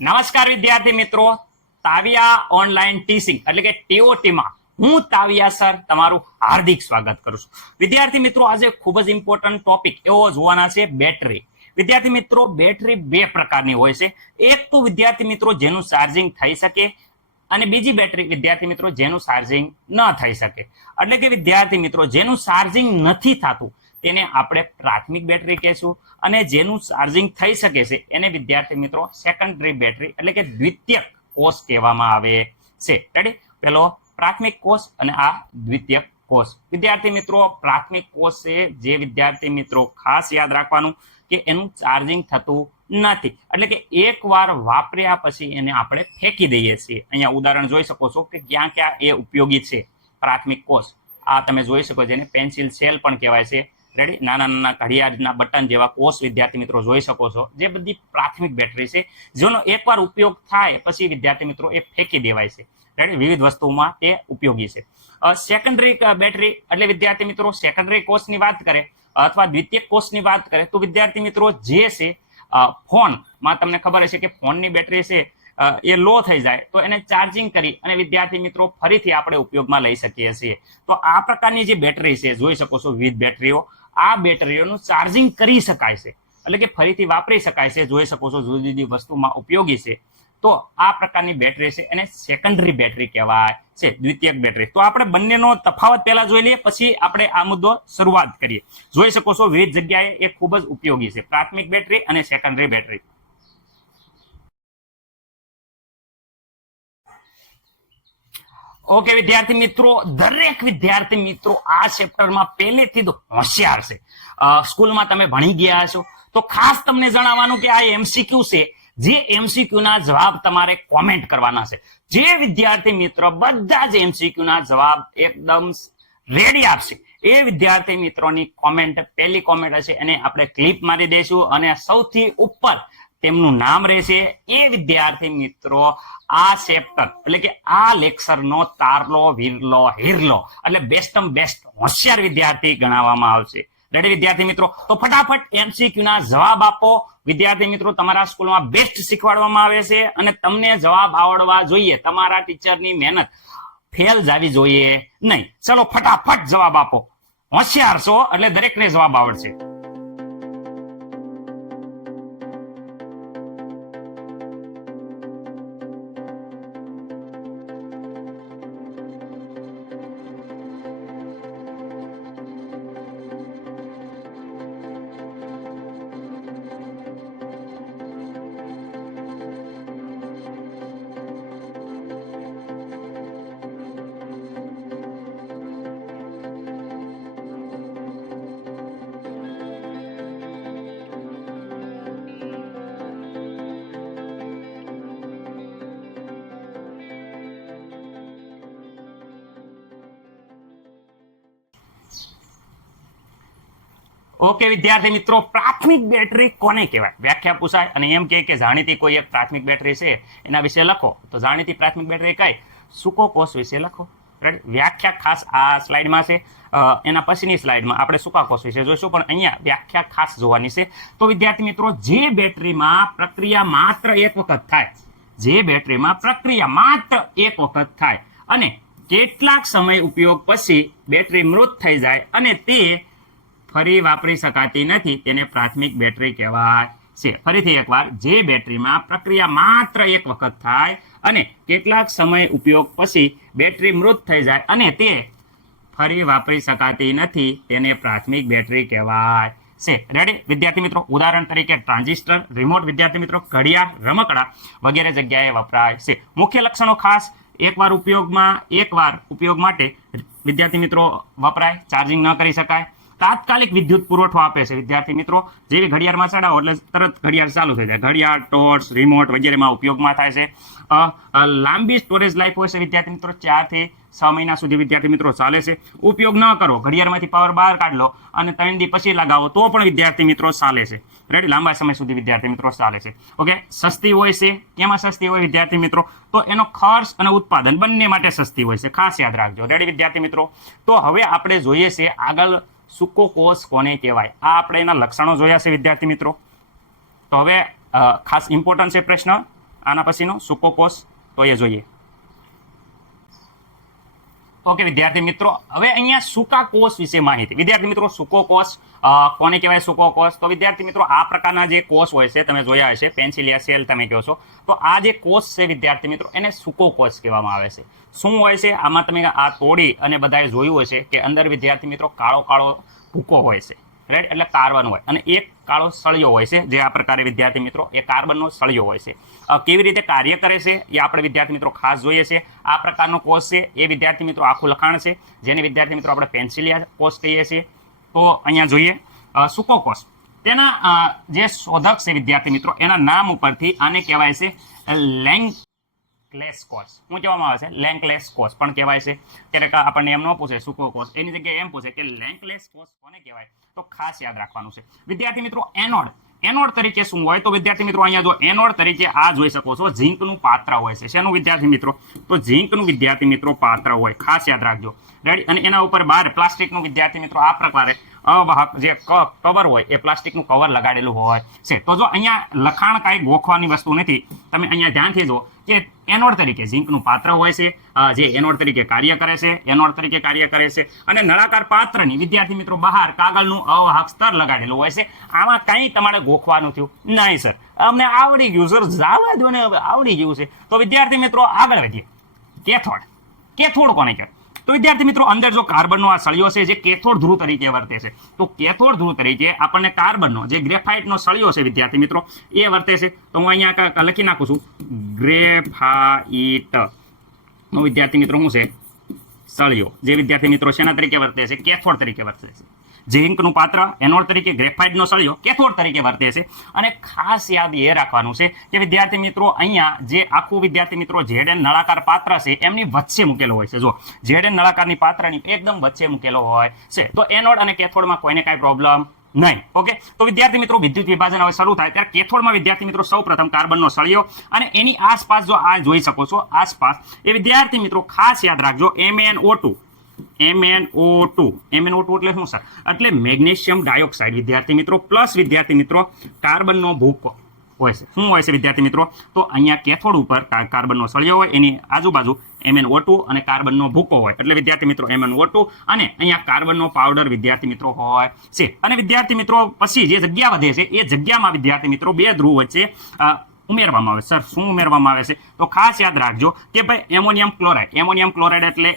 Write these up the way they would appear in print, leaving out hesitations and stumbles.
નમસ્કાર વિદ્યાર્થી મિત્રો, તાવિયા ઓનલાઈન ટીચિંગ એટલે કે TOT માં હું તાવિયા સર તમારું હાર્દિક સ્વાગત કરું છું. વિદ્યાર્થી મિત્રો, આજે ખૂબ જ ઇમ્પોર્ટન્ટ ટોપિક એવો જોવાના છે બેટરી. વિદ્યાર્થી મિત્રો, બેટરી બે પ્રકારની હોય છે. એક તો વિદ્યાર્થી મિત્રો જેનું ચાર્જિંગ થઈ શકે, અને બીજી બેટરી વિદ્યાર્થી મિત્રો જેનું ચાર્જિંગ ન થઈ શકે. એટલે કે વિદ્યાર્થી મિત્રો જેનું ચાર્જિંગ નથી થતું તેને આપણે પ્રાથમિક બેટરી કહેશું, અને જેનું ચાર્જિંગ થઈ શકે છે એને વિદ્યાર્થી મિત્રો સેકન્ડરી બેટરી એટલે કે દ્વિતીયક કોષ કહેવામાં આવે છે. રેડી? પેલો પ્રાથમિક કોષ અને આ દ્વિતીયક કોષ. વિદ્યાર્થી મિત્રો, પ્રાથમિક કોષ છે જે વિદ્યાર્થી મિત્રો ખાસ યાદ રાખવાનું કે એનું ચાર્જિંગ થતું નથી, એટલે કે એકવાર વાપર્યા પછી એને આપણે ફેંકી દઈએ છીએ. અહીંયા ઉદાહરણ જોઈ શકો છો કે ક્યાં ક્યાં એ ઉપયોગી છે. પ્રાથમિક કોષ આ તમે જોઈ શકો છો, જેને પેન્સિલ સેલ પણ કહેવાય છે. રેડી? નાના નાના ઘડિયાળના બટન જેવા કોષ વિદ્યાર્થી મિત્રો જોઈ શકો છો, જે બધી પ્રાથમિક બેટરી છે, જેનો એકવાર ઉપયોગ થાય પછી વિદ્યાર્થી મિત્રો એ ફેંકી દેવાય છે. રેડી? વિવિધ વસ્તુઓમાં તે ઉપયોગી છે. સેકન્ડરી બેટરી એટલે વિદ્યાર્થી મિત્રો સેકન્ડરી કોષની વાત કરે અથવા દ્વિતીયક કોષની વાત કરે તો વિદ્યાર્થી મિત્રો જે છે ફોનમાં તમને ખબર હશે કે ફોનની બેટરી છે એ લો થઈ જાય તો એને ચાર્જિંગ કરી અને વિદ્યાર્થી મિત્રો ફરીથી આપણે ઉપયોગમાં લઈ શકીએ છીએ. તો આ પ્રકારની જે બેટરી છે જોઈ શકો છો, વિવિધ બેટરીઓ, આ બેટરીઓનું ચાર્જિંગ કરી શકાય છે, એટલે કે ફરીથી વાપરી શકાય છે. જોઈ શકો છો જુદી જુદી વસ્તુમાં ઉપયોગી છે. તો આ પ્રકારની બેટરી છે એને સેકન્ડરી બેટરી કહેવાય છે, દ્વિતીયક બેટરી. તો આપણે બંનેનો તફાવત પહેલા જોઈ લઈએ, પછી આપણે આ મુદ્દો શરૂઆત કરીએ. જોઈ શકો છો વિવિધ જગ્યાએ એ ખૂબ જ ઉપયોગી છે, પ્રાથમિક બેટરી અને સેકન્ડરી બેટરી. ઓકે વિદ્યાર્થી મિત્રો, દરેક વિદ્યાર્થી મિત્રો આ ચેપ્ટરમાં પહેલેથી તો હોશિયાર છે. સ્કૂલમાં તમે ભણી ગયા છો તો ખાસ તમને જણાવવાનું કે આ MCQ છે, જે MCQ ના જવાબ તમારે કોમેન્ટ કરવાના છે. જે વિદ્યાર્થી મિત્ર બધા જ MCQ ના જવાબ એકદમ રેડી આપશે એ વિદ્યાર્થી મિત્રોની કોમેન્ટ, પહેલી કોમેન્ટ હશે એને આપણે ક્લિપ મારી દઈશું, અને સૌથી ઉપર તેમનું નામ રહેશે. એ વિદ્યાર્થી મિત્રો આ ચેપ્ટર એટલે કે આ લેક્ચરનો તારલો, વીરલો, હીરલો એટલે બેસ્ટમ બેસ્ટ હોશિયાર વિદ્યાર્થી ગણાવવામાં આવશે. રેડી વિદ્યાર્થી મિત્રો? તો ફટાફટ MCQ ના જવાબ આપો. વિદ્યાર્થી મિત્રો, તમારા સ્કૂલમાં બેસ્ટ શીખવાડવામાં આવે છે અને તમને જવાબ આવડવા જોઈએ. તમારા ટીચરની મહેનત ફેલ જાવી જોઈએ નહીં. ચલો ફટાફટ જવાબ આપો. હોશિયાર છો એટલે દરેકને જવાબ આવડશે. ઓકે વિદ્યાર્થી મિત્રો, પ્રાથમિક બેટરી કોને કહેવાય? વ્યાખ્યા પૂછાય અને એમ કે જાણીતી કોઈ એક પ્રાથમિક બેટરી છે એના વિશે લખો, તો જાણીતી પ્રાથમિક બેટરી કઈ? સૂકો કોષ વિશે લખો. વ્યાખ્યા ખાસ આ સ્લાઇડમાં છે, એના પછીની સ્લાઇડમાં આપણે સૂકા કોષ વિશે જોઈશું, પણ અહીંયા વ્યાખ્યા ખાસ જોવાની છે. તો વિદ્યાર્થી મિત્રો, જે બેટરીમાં પ્રક્રિયા માત્ર એક વખત થાય, જે બેટરીમાં પ્રક્રિયા માત્ર એક વખત થાય અને કેટલાક સમય ઉપયોગ પછી બેટરી મૃત થઈ જાય અને તે ફરી વાપરી શકાતી નથી, તેને પ્રાથમિક બેટરી કહેવાય છે. ફરીથી એકવાર, જે બેટરીમાં પ્રક્રિયા માત્ર એક વખત થાય અને કેટલાક સમય ઉપયોગ પછી બેટરી મૃત થઈ જાય અને તે ફરી વાપરી શકાતી નથી, તેને પ્રાથમિક બેટરી કહેવાય છે. રેડી વિદ્યાર્થી મિત્રો? ઉદાહરણ તરીકે ટ્રાન્ઝિસ્ટર, રિમોટ વિદ્યાર્થી મિત્રો, ઘડિયાળ, રમકડા વગેરે જગ્યાએ વપરાય છે. મુખ્ય લક્ષણો ખાસ: એકવાર ઉપયોગ માટે વિદ્યાર્થી મિત્રો વપરાય, ચાર્જિંગ ન કરી શકાય, તાત્કાલિક વિદ્યુત પુરવઠો આપે છે. વિદ્યાર્થી મિત્રો, જેવી ઘડિયાળમાં ચડાવો એટલે તરત ઘડિયાળ ચાલુ થઈ જાય. ઘડિયાળ, ટોર્ચ, રિમોટ વગેરેમાં ઉપયોગમાં થાય છે. લાંબી સ્ટોરેજ લાઈફ હોય છે વિદ્યાર્થી મિત્રો, 4 થી 6 મહિના સુધી વિદ્યાર્થી મિત્રો ચાલે છે. ઉપયોગ ન કરો, ઘડિયાળમાંથી પાવર બહાર કાઢ લો અને 3 દી પછી લગાવો તો પણ વિદ્યાર્થી મિત્રો ચાલે છે. રેડી? લાંબા સમય સુધી વિદ્યાર્થી મિત્રો ચાલે છે. ઓકે, સસ્તી હોય છે. કેમાં સસ્તી હોય વિદ્યાર્થી મિત્રો? તો એનો ખર્ચ અને ઉત્પાદન બંને માટે સસ્તી હોય છે, ખાસ યાદ રાખજો. રેડી વિદ્યાર્થી મિત્રો? તો હવે આપણે જોઈએ છે આગળ સૂકો કોષ કોને કહેવાય. આ આપણે એના લક્ષણો જોયા છે વિદ્યાર્થી મિત્રો. તો હવે ખાસ ઇમ્પોર્ટન્ટ છે પ્રશ્ન, આના પછીનો સૂકો કોષ તો એ જોઈએ. ઓકે વિદ્યાર્થી મિત્રો, હવે અહીંયા સૂકા કોષ વિશે માહિતી. વિદ્યાર્થી મિત્રો, સૂકો કોષ કોને કહેવાય? સૂકો કોષ તો વિદ્યાર્થી મિત્રો આ પ્રકારના જે કોષ હોય છે તમે જોયા હશે, પેન્સિલિયા સેલ તમે કહો છો, તો આ જે કોષ છે વિદ્યાર્થી મિત્રો એને સૂકો કોષ કહેવામાં આવે છે. શું હોય છે આમાં? તમે આ તોડી અને બધાએ જોયું હશે કે અંદર વિદ્યાર્થી મિત્રો કાળો કાળો ભૂકો હોય છે, રાઈટ? એટલે કાર્બન હોય અને એક કાળો સળિયો હોય છે, જે આ પ્રકારે વિદ્યાર્થી મિત્રો એ કાર્બનનો સળિયો હોય છે. કેવી રીતે કાર્ય કરે છે એ આપણે વિદ્યાર્થી મિત્રો ખાસ જોઈએ છે. આ પ્રકારનો કોષ છે એ વિદ્યાર્થી મિત્રો આખું લખાણ છે, જેને વિદ્યાર્થી મિત્રો આપણે પેન્સિલિયા કોષ કહીએ છીએ. તો અહીંયા જોઈએ સૂકો કોષ. તેના જે શોધક છે વિદ્યાર્થી મિત્રો એના નામ ઉપરથી આને કહેવાય છે લેન્ગલેસ કોષ. શું કહેવામાં આવે છે? લેન્ગલેસ કોષ પણ કહેવાય છે. ક્યારેક આપણને એમ ન પૂછે સૂકો કોષ, એની જગ્યાએ એમ પૂછે કે લેન્ગલેસ કોષ કોને કહેવાય, તો ખાસ યાદ રાખવાનું છે. વિદ્યાર્થી મિત્રો એનોડ, એનોડ તરીકે શું હોય? તો વિદ્યાર્થી મિત્રો અહીંયા જો એનોડ તરીકે આ જોઈ શકો છો, ઝીંકનું પાત્ર હોય છે. શેનું વિદ્યાર્થી મિત્રો? તો ઝીંકનું વિદ્યાર્થી મિત્રો પાત્ર હોય, ખાસ યાદ રાખજો, રેડી? અને એના ઉપર બહાર પ્લાસ્ટિકનું વિદ્યાર્થી મિત્રો આ પ્રકારે અવાહક જે કવર હોય એ પ્લાસ્ટિકનું કવર લગાડેલું હોય છે. તો જો અહીંયા લખાણ કાંઈ ગોખવાની વસ્તુ નથી, તમે અહીંયા ધ્યાનથી જો કે એનોડ તરીકે ઝીંકનું પાત્ર હોય છે, જે એનોડ તરીકે કાર્ય કરે છે, એનોડ તરીકે કાર્ય કરે છે. અને નળાકાર પાત્રની વિદ્યાર્થી મિત્રો બહાર કાગળનું અવાહક સ્તર લગાડેલું હોય છે. આમાં કંઈ તમારે ગોખવાનું થયું નહીં સર, અમને આવડી ગયું સર, જાવા દો ને, હવે આવડી ગયું છે. તો વિદ્યાર્થી મિત્રો આગળ વધીએ. કેથોડ, કેથોડ કોને કહેવાય? તો વિદ્યાર્થી મિત્રો અંદર જો કાર્બનનો આ સળિયો છે જે કેથોડ ધ્રુવ તરીકે વર્તે છે, તો કેથોડ ધ્રુવ તરીકે આપણને કાર્બનનો જે ગ્રેફાઇટનો સળિયો છે વિદ્યાર્થી મિત્રો એ વર્તે છે. તો હું અહીંયા લખી નાખું છું ગ્રેફાઇટ નો વિદ્યાર્થી મિત્રો શું છે? સળિયો. જે વિદ્યાર્થી મિત્રો શેના તરીકે વર્તે છે? કેથોડ તરીકે વર્તે છે. ઝીંકનું પાત્ર એનોડ તરીકે, ગ્રેફાઇટનો સળિયો કેથોડ તરીકે વર્તે છે. અને ખાસ યાદ એ રાખવાનું છે કે વિદ્યાર્થી મિત્રો અહીંયા જે આખું વિદ્યાર્થી મિત્રો ઝેડએન નળાકાર પાત્ર છે એમની વચ્ચે મૂકેલો હોય છે. જો ઝેડએન નળાકારની પાત્રની એકદમ વચ્ચે મૂકેલો હોય છે. તો એનોડ અને કેથોડમાં કોઈને કાંઈ પ્રોબ્લેમ નહીં. ઓકે, તો વિદ્યાર્થી મિત્રો વિદ્યુત વિભાજન હવે શરૂ થાય ત્યારે કેથોડમાં વિદ્યાર્થી મિત્રો સૌપ્રથમ કાર્બનનો સળિયો અને એની આસપાસ જો આ જોઈ શકો છો આસપાસ એ વિદ્યાર્થી મિત્રો ખાસ યાદ રાખજો MnO2. MnO2 એટલે શું સર? એટલે મેગ્નેશિયમ ડાયોક્સાઇડ વિદ્યાર્થી મિત્રો પ્લસ વિદ્યાર્થી મિત્રો કાર્બનનો ભૂકો હોય છે. શું હોય છે વિદ્યાર્થી મિત્રો? તો અહીંયા કેથોડ ઉપર કાર્બનનો સળિયો હોય, એની આજુબાજુ MnO2 અને કાર્બનનો ભૂકો હોય, એટલે વિદ્યાર્થી મિત્રો MnO2 અને અહીંયા કાર્બનનો પાવડર વિદ્યાર્થી મિત્રો હોય છે. અને વિદ્યાર્થી મિત્રો પછી જે જગ્યા વધે છે એ જગ્યામાં વિદ્યાર્થી મિત્રો બે ધ્રુવ વચ્ચે ઉમેરવામાં આવે. સર શું ઉમેરવામાં આવે છે? તો ખાસ યાદ રાખજો કે ભાઈ એમોનિયમ ક્લોરાઇડ. એમોનિયમ ક્લોરાઇડ એટલે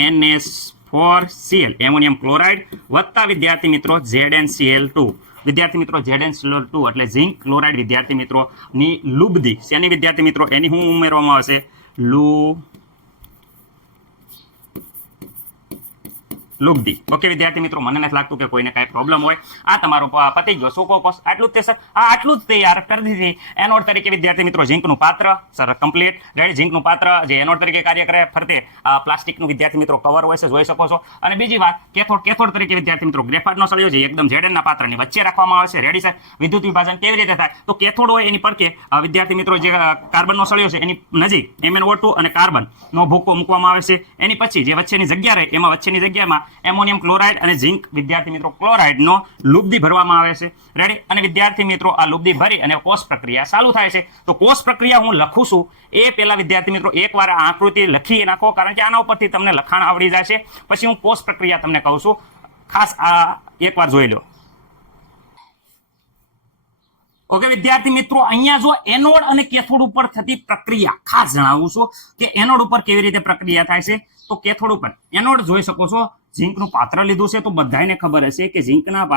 NS4Cl એમોનિયમ ક્લોરાઇડ વત્તા વિદ્યાર્થી મિત્રો ZnCl2. વિદ્યાર્થી મિત્રો ZnCl2 એટલે ઝિંક ક્લોરાઇડ વિદ્યાર્થી મિત્રો ની લુબ્ધી. શેની વિદ્યાર્થી મિત્રો? એની શું ઉમેરવામાં આવશે? લુબ્ધી. ઓકે વિદ્યાર્થી મિત્રો, મને નથી લાગતું કે કોઈને કાંઈ પ્રોબ્લેમ હોય. આ તમારો પતી ગયો સૂકો કોષ. આટલું જ તે સર? આટલું જ તૈયાર કરી દીધી. એનોડ તરીકે વિદ્યાર્થી મિત્રો ઝીંકનું પાત્ર સર કમ્પ્લીટ, રેડી? ઝીંકનું પાત્ર જે એનોડ તરીકે કાર્ય કરે, ફરતે પ્લાસ્ટિકનું વિદ્યાર્થી મિત્રો કવર હોય છે, જોઈ શકો છો. અને બીજી વાત કેથોડ, કેથોડ તરીકે વિદ્યાર્થી મિત્રો ગ્રેફાઇટનો સળિયો છે એકદમ ઝેડએનના પાત્રની વચ્ચે રાખવામાં આવે છે, રેડી સર? વિદ્યુત વિભાજન કેવી રીતે થાય? તો કેથોડ હોય એની પડકે વિદ્યાર્થી મિત્રો જે કાર્બનનો સળિયો છે એની નજીક MnO2 અને કાર્બનનો ભૂકો મૂકવામાં આવે છે. એની પછી જે વચ્ચેની જગ્યા રહે એમાં વચ્ચેની જગ્યામાં એમોનિયમ ક્લોરાઇડ અને ઝિંક વિદ્યાર્થી મિત્રો ક્લોરાઇડનો લુબ્ધી ભરવામાં આવે છે, રેડી? અને વિદ્યાર્થી મિત્રો આ લુબ્ધી ભરી અને કોષ પ્રક્રિયા ચાલુ થાય છે. તો કોષ પ્રક્રિયા હું લખું છું એ પહેલા વિદ્યાર્થી મિત્રો એકવાર આ આકૃતિ લખી નાખો, કારણ કે આના ઉપરથી તમને લખાણ આવડી જાય છે. પછી હું કોષ પ્રક્રિયા તમને કહું છું, ખાસ આ એકવાર જોઈ લો. ઓકે વિદ્યાર્થી મિત્રો, અહીંયા જો એનોડ અને કેથોડ ઉપર થતી પ્રક્રિયા ખાસ જણાવું છું કે એનોડ ઉપર કેવી રીતે પ્રક્રિયા થાય છે. તો કેથોડ ઉપર એનોડ જોઈ શકો છો, ઝીંકનું પાત્ર લીધું છે. તો બધાને ખબર હશે કે ઝીંકનું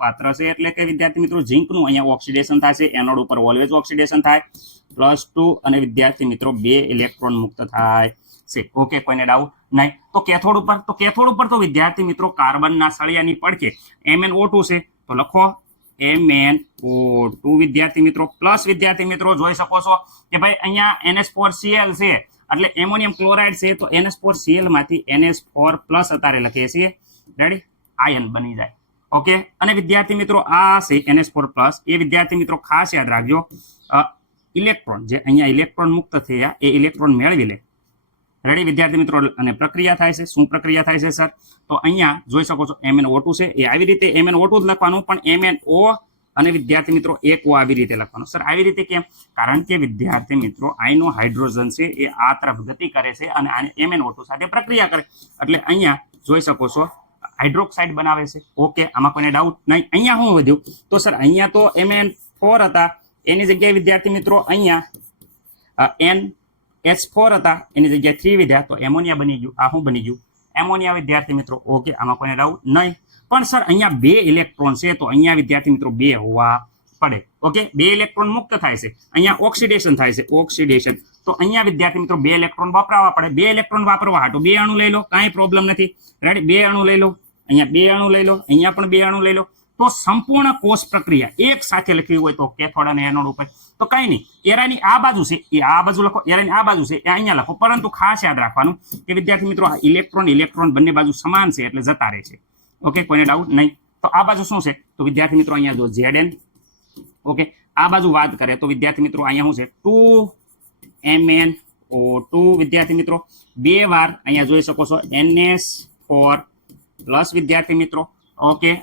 પાત્ર છે એટલે કે વિદ્યાર્થી મિત્રો ઝીંકનું અહીંયા ઓક્સિડેશન થાય છે. એનોડ ઉપર ઓલવેઝ ઓક્સિડેશન થાય, +2 અને વિદ્યાર્થી મિત્રો 2 ઇલેક્ટ્રોન મુક્ત થાય છે. ઓકે, કોઈને ડાઉટ નહીં? તો કેથોડ ઉપર તો વિદ્યાર્થી મિત્રો કાર્બનના સળિયાની પડખે MnO2 છે, તો લખો MnO2 વિદ્યાર્થી મિત્રો પ્લસ વિદ્યાર્થી મિત્રો જોઈ શકો છો કે ભાઈ અહીંયા NS4Cl છે એટલે એમોનિયમ ક્લોરાઇડ છે, તો NS4Cl માંથી NS4+ અત્યારે લખીએ છીએ, રેડી? આયન બની જાય. ઓકે, અને વિદ્યાર્થી મિત્રો આ છે NS4+. એ વિદ્યાર્થી મિત્રો ખાસ યાદ રાખજો, ઇલેક્ટ્રોન જે અહીંયા ઇલેક્ટ્રોન મુક્ત થયા એ ઇલેક્ટ્રોન મેળવી લે, રેડી વિદ્યાર્થી મિત્રો? અને પ્રક્રિયા થાય છે. શું પ્રક્રિયા થાય છે સર? તો અહીંયા જોઈ શકો છો MnO2 છે, એ આવી રીતે MnO2 જ લખવાનું, પણ MnO અને વિદ્યાર્થી મિત્રો એક ઓ આવી રીતે લખવાનો. સર આવી રીતે કેમ? કારણ કે વિદ્યાર્થી મિત્રો આનો હાઇડ્રોજન છે એ આ તરફ ગતિ કરે છે અને આને MnO2 સાથે પ્રક્રિયા કરે, એટલે અહીંયા જોઈ શકો છો હાઇડ્રોક્સાઇડ બનાવે છે. ઓકે, આમાં કોઈને ડાઉટ નહીં? અહીંયા શું વધ્યું? તો સર અહીંયા તો Mn4 હતા, એની જગ્યાએ વિદ્યાર્થી મિત્રો અહીંયા NH4 હતા, એની જગ્યાએ 3 વધ્યા, તો એમોનિયા બની ગયું. આ શું બની ગયું? એમોનિયા વિદ્યાર્થી મિત્રો. ઓકે, આમાં કોઈને ડાઉટ નહીં? પણ સર અહીંયા 2 ઇલેક્ટ્રોન છે, તો અહીંયા વિદ્યાર્થી મિત્રો 2 હોવા પડે. ઓકે, 2 ઇલેક્ટ્રોન મુક્ત થાય છે, અહીંયા ઓક્સિડેશન થાય છે, ઓક્સિડેશન. તો અહીંયા વિદ્યાર્થી મિત્રો 2 ઇલેક્ટ્રોન વાપરવા પડે. 2 ઇલેક્ટ્રોન વાપરવા હાટો 2 અણુ લઈ લો, કાંઈ પ્રોબ્લેમ નથી. રેડી, 2 અણુ લઈ લો, અહીંયા 2 અણુ લઈ લો, અહીંયા પણ 2 અણુ લઈ લો. તો સંપૂર્ણ કોષ પ્રક્રિયા એક સાથે લખવી હોય તો કેથોડ અને એનોડ ઉપર તો કઈ નહીં, એરાની આ બાજુ છે એ આ બાજુ લખો, એરાની આ બાજુ છે એ અહીંયા લખો. પરંતુ ખાસ યાદ રાખવાનું કે વિદ્યાર્થી મિત્રો આ ઇલેક્ટ્રોન બંને બાજુ સમાન છે એટલે જતા રહે છે. ઓકે, કોઈને ડાઉટ નહીં? તો આ બાજુ શું છે? તો વિદ્યાર્થી મિત્રો અહીંયા જો Zn. ઓકે, આ બાજુ વાત કરે તો વિદ્યાર્થી મિત્રો અહીંયા શું છે? 2MnO2 વિદ્યાર્થી મિત્રો 2 વાર અહીંયા જોઈ શકો છો NH4 પ્લસ વિદ્યાર્થી મિત્રો. ઓકે,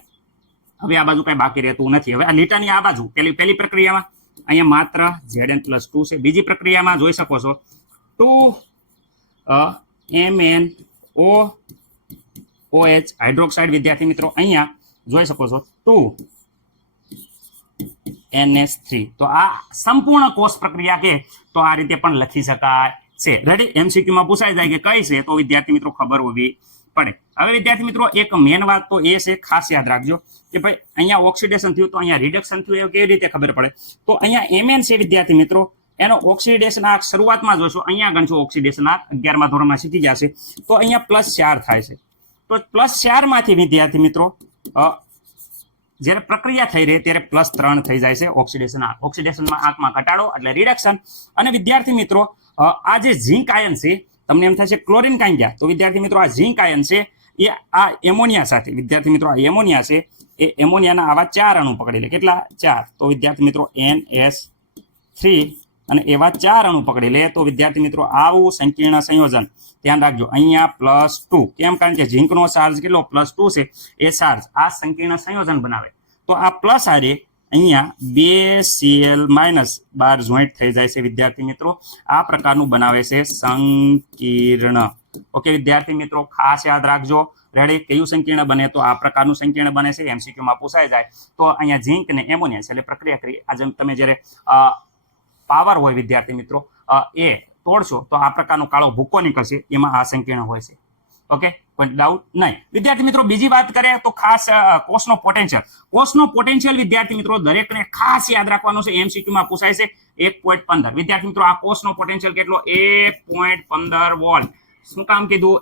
હવે આ બાજુ કઈ બાકી રહેતું નથી. હવે આ લીટાની આ બાજુ પહેલી પ્રક્રિયામાં અહીંયા માત્ર Zn+2 છે. બીજી પ્રક્રિયામાં જોઈ શકો છો 2MnOOH હાઇડ્રોક્સાઇડ વિદ્યાર્થી મિત્રો અહીંયા જોઈ શકો છો 2NH3. તો આ સંપૂર્ણ કોષ પ્રક્રિયા કે તો આ રીતે પણ લખી શકાય છે. રેડી, MCQ માં પૂછાઈ જાય કે કઈ છે તો વિદ્યાર્થી મિત્રો ખબર હોવી પડે. હવે વિદ્યાર્થી મિત્રો એક મેન વાત તો એ છે, ખાસ યાદ રાખજો કે ભાઈ અહીંયા ઓક્સિડેશન થયું તો અહીંયા રિડક્શન થયું, એ કેવી રીતે ખબર પડે? તો અહીંયા Mn છે વિદ્યાર્થી મિત્રો, એનો ઓક્સિડેશન આ શરૂઆતમાં જોશો, અહીંયા ગણશો ઓક્સિડેશન આ 11મા ધોરણમાં શીખી જશે. તો અહીંયા +4 થાય છે. તો +4 માંથી વિદ્યાર્થી મિત્રો જ્યારે પ્રક્રિયા થઈ રહી ત્યારે +3 થઈ જાય છે ઓક્સિડેશન. ઓક્સિડેશનમાં આંકમાં ઘટાડો એટલે રિડક્શન. અને વિદ્યાર્થી મિત્રો આ જે ઝિંક આયન છે, તમને એમ થાય છે ક્લોરીન કાંઈ ગયા, તો વિદ્યાર્થી મિત્રો આ ઝિંક આયન છે એ આ એમોનિયા સાથે વિદ્યાર્થી મિત્રો આ એમોનિયા છે એ એમોનિયાના આવા 4 અણુ પકડી લે. કેટલા? 4. તો વિદ્યાર્થી મિત્રો NH3 અને એવા 4 અણુ પકડી લે તો વિદ્યાર્થી મિત્રો આવું સંકીર્ણ સંયોજન ધ્યાન રાખજો અહીંયા +2. કેમ? કારણ કે ઝિંકનો ચાર્જ કેટલો? +2 છે. એ ચાર્જ આ સંકીર્ણ સંયોજન બનાવે તો આ પ્લસ આરે અહીંયા 2Cl- 12 જોઈન્ટ થઈ જાય છે વિદ્યાર્થી મિત્રો. આ પ્રકારનું બનાવે છે સંકીર્ણ. ઓકે વિદ્યાર્થી મિત્રો ખાસ યાદ રાખજો. રેડી, કયું સંકીર્ણ બને? તો આ પ્રકારનું સંકીર્ણ બને છે. MCQ માં પૂછાઈ જાય તો અહીંયા ઝિંક ને એમોનિયા એટલે પ્રક્રિયા કરી આજે તમે જ્યારે પાવર હોય વિદ્યાર્થી મિત્રો એ તોડશો તો આ પ્રકારનો કાળો ભૂકો નીકળશે, એમાં આ સંકીર્ણ હોય છે. ઓકે, કોઈ ડાઉટ નહીં? વિદ્યાર્થી મિત્રો બીજી વાત કરીએ તો ખાસ કોષનો પોટેન્શિયલ. કોષનો પોટેન્શિયલ વિદ્યાર્થી મિત્રો દરેકને ખાસ યાદ રાખવાનું છે, MCQ માં પૂછાય છે 1.15. વિદ્યાર્થી મિત્રો આ કોષનો પોટેન્શિયલ કેટલો? 1.15 વોલ્ટ. શું કામ કીધું?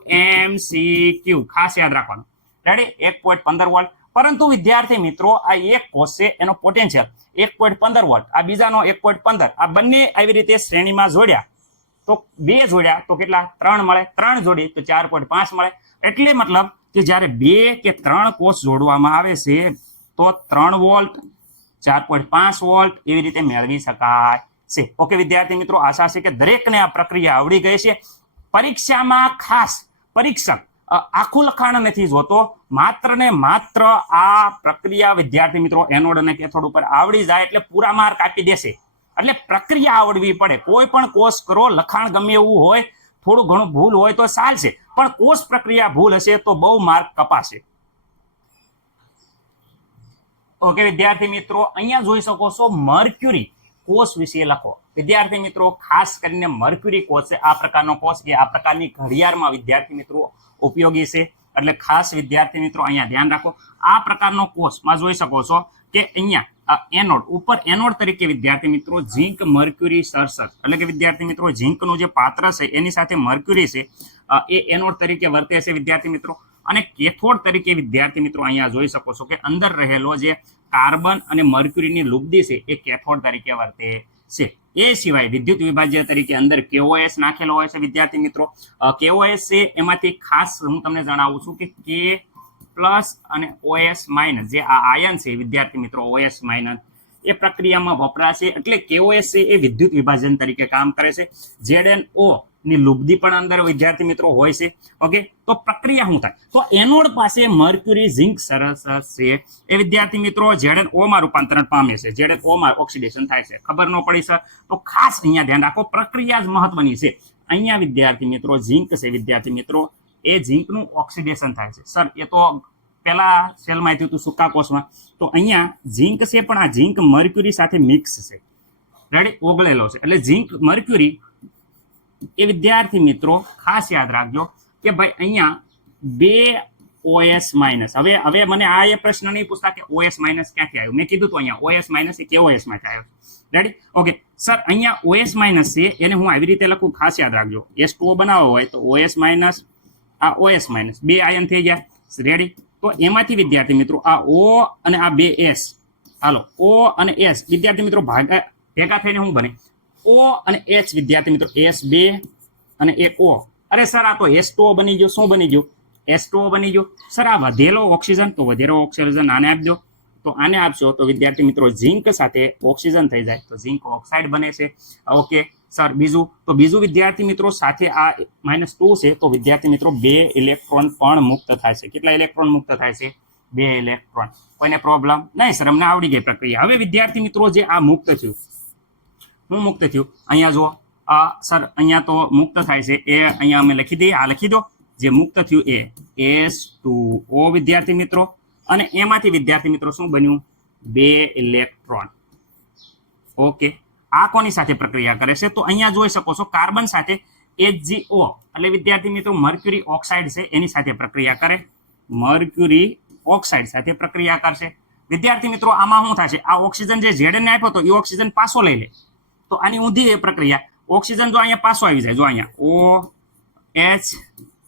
MCQ ખાસ યાદ રાખવાનું. Ready, 1.15 volt. પરંતુ વિદ્યાર્થી મિત્રો આ એક કોષ છે એનો પોટેન્શિયલ 1.15 વોલ્ટ, આ બીજાનો 1.15, આ બંને આવી રીતે શ્રેણીમાં જોડ્યા તો 2 જોડ્યા તો કેટલા? 3 મળે. 3 જોડી તો 4.5 મળે. એટલે મતલબ કે જ્યારે 2 કે 3 કોષ જોડવામાં આવે છે તો 3 વોલ્ટ 4.5 વોલ્ટ એવી રીતે મેળવી શકાય છે. ઓકે વિદ્યાર્થી મિત્રો આશા છે કે દરેકને આ પ્રક્રિયા આવડી ગઈ છે. પરીક્ષામાં ખાસ પરીક્ષક આખું લખાણ નથી જોતો, માત્ર ને માત્ર આ પ્રક્રિયા વિદ્યાર્થી મિત્રો એનોડ અને કેથોડ ઉપર આવડી જાય એટલે પૂરા માર્ક આપી દેશે. એટલે પ્રક્રિયા આવડવી પડે. કોઈ પણ કોર્સ કરો, લખાણ ગમે એવું હોય, થોડું ઘણું ભૂલ હોય તો ચાલશે, પણ કોર્સ પ્રક્રિયા ભૂલ હશે તો બહુ માર્ક કપાશે. ઓકે વિદ્યાર્થી મિત્રો અહીંયા જોઈ શકો છો મર્ક્યુરી કોષ વિશે લખો. વિદ્યાર્થી મિત્રો ખાસ કરીને મર્ક્યુરી કોષ છે આ પ્રકારનો કોષ કે આ પ્રકારની ઘડિયાળમાં વિદ્યાર્થી મિત્રો ઉપયોગી છે. એટલે ખાસ વિદ્યાર્થી મિત્રો અહીંયા ધ્યાન રાખો. આ પ્રકારનો કોષમાં જોઈ શકો છો કે અહીંયા એનોડ ઉપર એનોડ તરીકે વિદ્યાર્થી મિત્રો ઝિંક મર્ક્યુરી સલ્ફર એટલે કે વિદ્યાર્થી મિત્રો ઝિંકનું જે પાત્ર છે એની સાથે મર્ક્યુરી છે એ એનોડ તરીકે વર્તે છે વિદ્યાર્થી મિત્રો. અને કેથોડ તરીકે વિદ્યાર્થી મિત્રો અહીંયા જોઈ શકો છો કે અંદર રહેલો જે કાર્બન અને મર્ક્યુરીની લુબ્ધી છે એ કેથોડ તરીકે વર્તે છે. એ સિવાય વિદ્યુત વિભાજ્ય તરીકે અંદર KOS નાખેલો હોય છે વિદ્યાર્થી મિત્રો. KOS છે એમાંથી ખાસ હું તમને જણાવું છું કે K પ્લસ અને OS માઇનસ જે આ આયન છે વિદ્યાર્થી મિત્રો OS માઇનસ એ પ્રક્રિયામાં વપરાશે. એટલે KOS છે એ વિદ્યુત વિભાજન તરીકે કામ કરે છે. ZnO ની લુબ્ધી પણ અંદર વિદ્યાર્થી મિત્રો હોય છે. ઓકે, તો પ્રક્રિયા શું થાય? તો એનોડ પાસે મર્ક્યુરી ઝિંક સરસ છે એ વિદ્યાર્થી મિત્રો ZnO માં રૂપાંતરણ પામે છે. ZnO માં ઓક્સિડેશન થાય છે. ખબર ન પડી સર તો ખાસ અહીંયા ધ્યાન રાખો, પ્રક્રિયા જ મહત્વની છે. અહીંયા વિદ્યાર્થી મિત્રો ઝિંક છે વિદ્યાર્થી મિત્રો, એ ઝિંકનું ઓક્સિડેશન થાય છે. સર એ તો પેલા સેલમાં થયું હતું સૂકા કોષમાં, તો અહીંયા ઝિંક છે પણ આ ઝિંક મર્ક્યુરી સાથે મિક્સ છે. રેડી, ઓગળેલો છે. એટલે ઝિંક મર્ક્યુરી એ વિદ્યાર્થી મિત્રો ખાસ યાદ રાખજો કે ભાઈ અહીંયા 2 OS માઇનસ. હવે મને આ એ પ્રશ્ન નહીં પૂછતા કે OS માઇનસ ક્યાંથી આવ્યું. મેં કીધું તો અહીંયા OS માઇનસ એ કેવો OS માંથી આવ્યો. રેડી, ઓકે સર અહીંયા OS માઇનસ છે એને હું આવી રીતે લખું, ખાસ યાદ રાખજો. H2O બનાવવો હોય તો OS માઇનસ, આ OS માઇનસ, 2 આયન થઈ ગયા. રેડી, તો એમાંથી વિદ્યાર્થી મિત્રો આ O અને આ 2 S, હાલો O અને S વિદ્યાર્થી મિત્રો ભેગા થઈને શું બને? O અને H વિદ્યાર્થી મિત્રો, S2 અને એક O. અરે સર આ તો H2O બની ગયો. શું બની ગયું? H2O બની ગયો. સર આ વધેલો ઓક્સિજન, તો વધેલો ઓક્સિજન આને આપી દો. તો આને આપશો તો વિદ્યાર્થી મિત્રો ઝિંક સાથે ઓક્સિજન થઈ જાય તો ઝિંક ઓક્સાઇડ બને છે. ઓકે સર બીજું વિદ્યાર્થી મિત્રો સાથે આ -2 છે તો વિદ્યાર્થી મિત્રો 2 ઇલેક્ટ્રોન પણ મુક્ત થાય છે. કેટલા ઇલેક્ટ્રોન મુક્ત થાય છે? 2 ઇલેક્ટ્રોન. કોઈને પ્રોબ્લેમ નહીં સર, અમને આવડી ગઈ પ્રક્રિયા. હવે વિદ્યાર્થી મિત્રો જે આ મુક્ત થયું, હું મુક્ત થયું અહીંયા જુઓ, સર અહીંયા તો મુક્ત થાય છે એ અહીંયા અમે લખી દઈએ. આ લખી દો, જે મુક્ત થયું એ H2O વિદ્યાર્થી મિત્રો, અને એમાંથી વિદ્યાર્થી મિત્રો શું બન્યું? 2 ઇલેક્ટ્રોન. ઓકે, આ કોની સાથે પ્રક્રિયા કરે છે? તો અહીંયા જોઈ શકો છો કાર્બન સાથે HgO, એટલે વિદ્યાર્થી મિત્રો મર્ક્યુરી ઓક્સાઇડ છે એની સાથે પ્રક્રિયા કરે. મર્ક્યુરી ઓક્સાઇડ સાથે પ્રક્રિયા કરશે. વિદ્યાર્થી મિત્રો આમાં શું થશે? આ ઓક્સિજન જે Zn ને આપ્યો તો એ ઓક્સિજન પાછો લઈ લે. તો આની ઊંધી એ પ્રક્રિયા, ઓક્સિજન જો અહીંયા પાછો આવી જાય, જો અહીંયા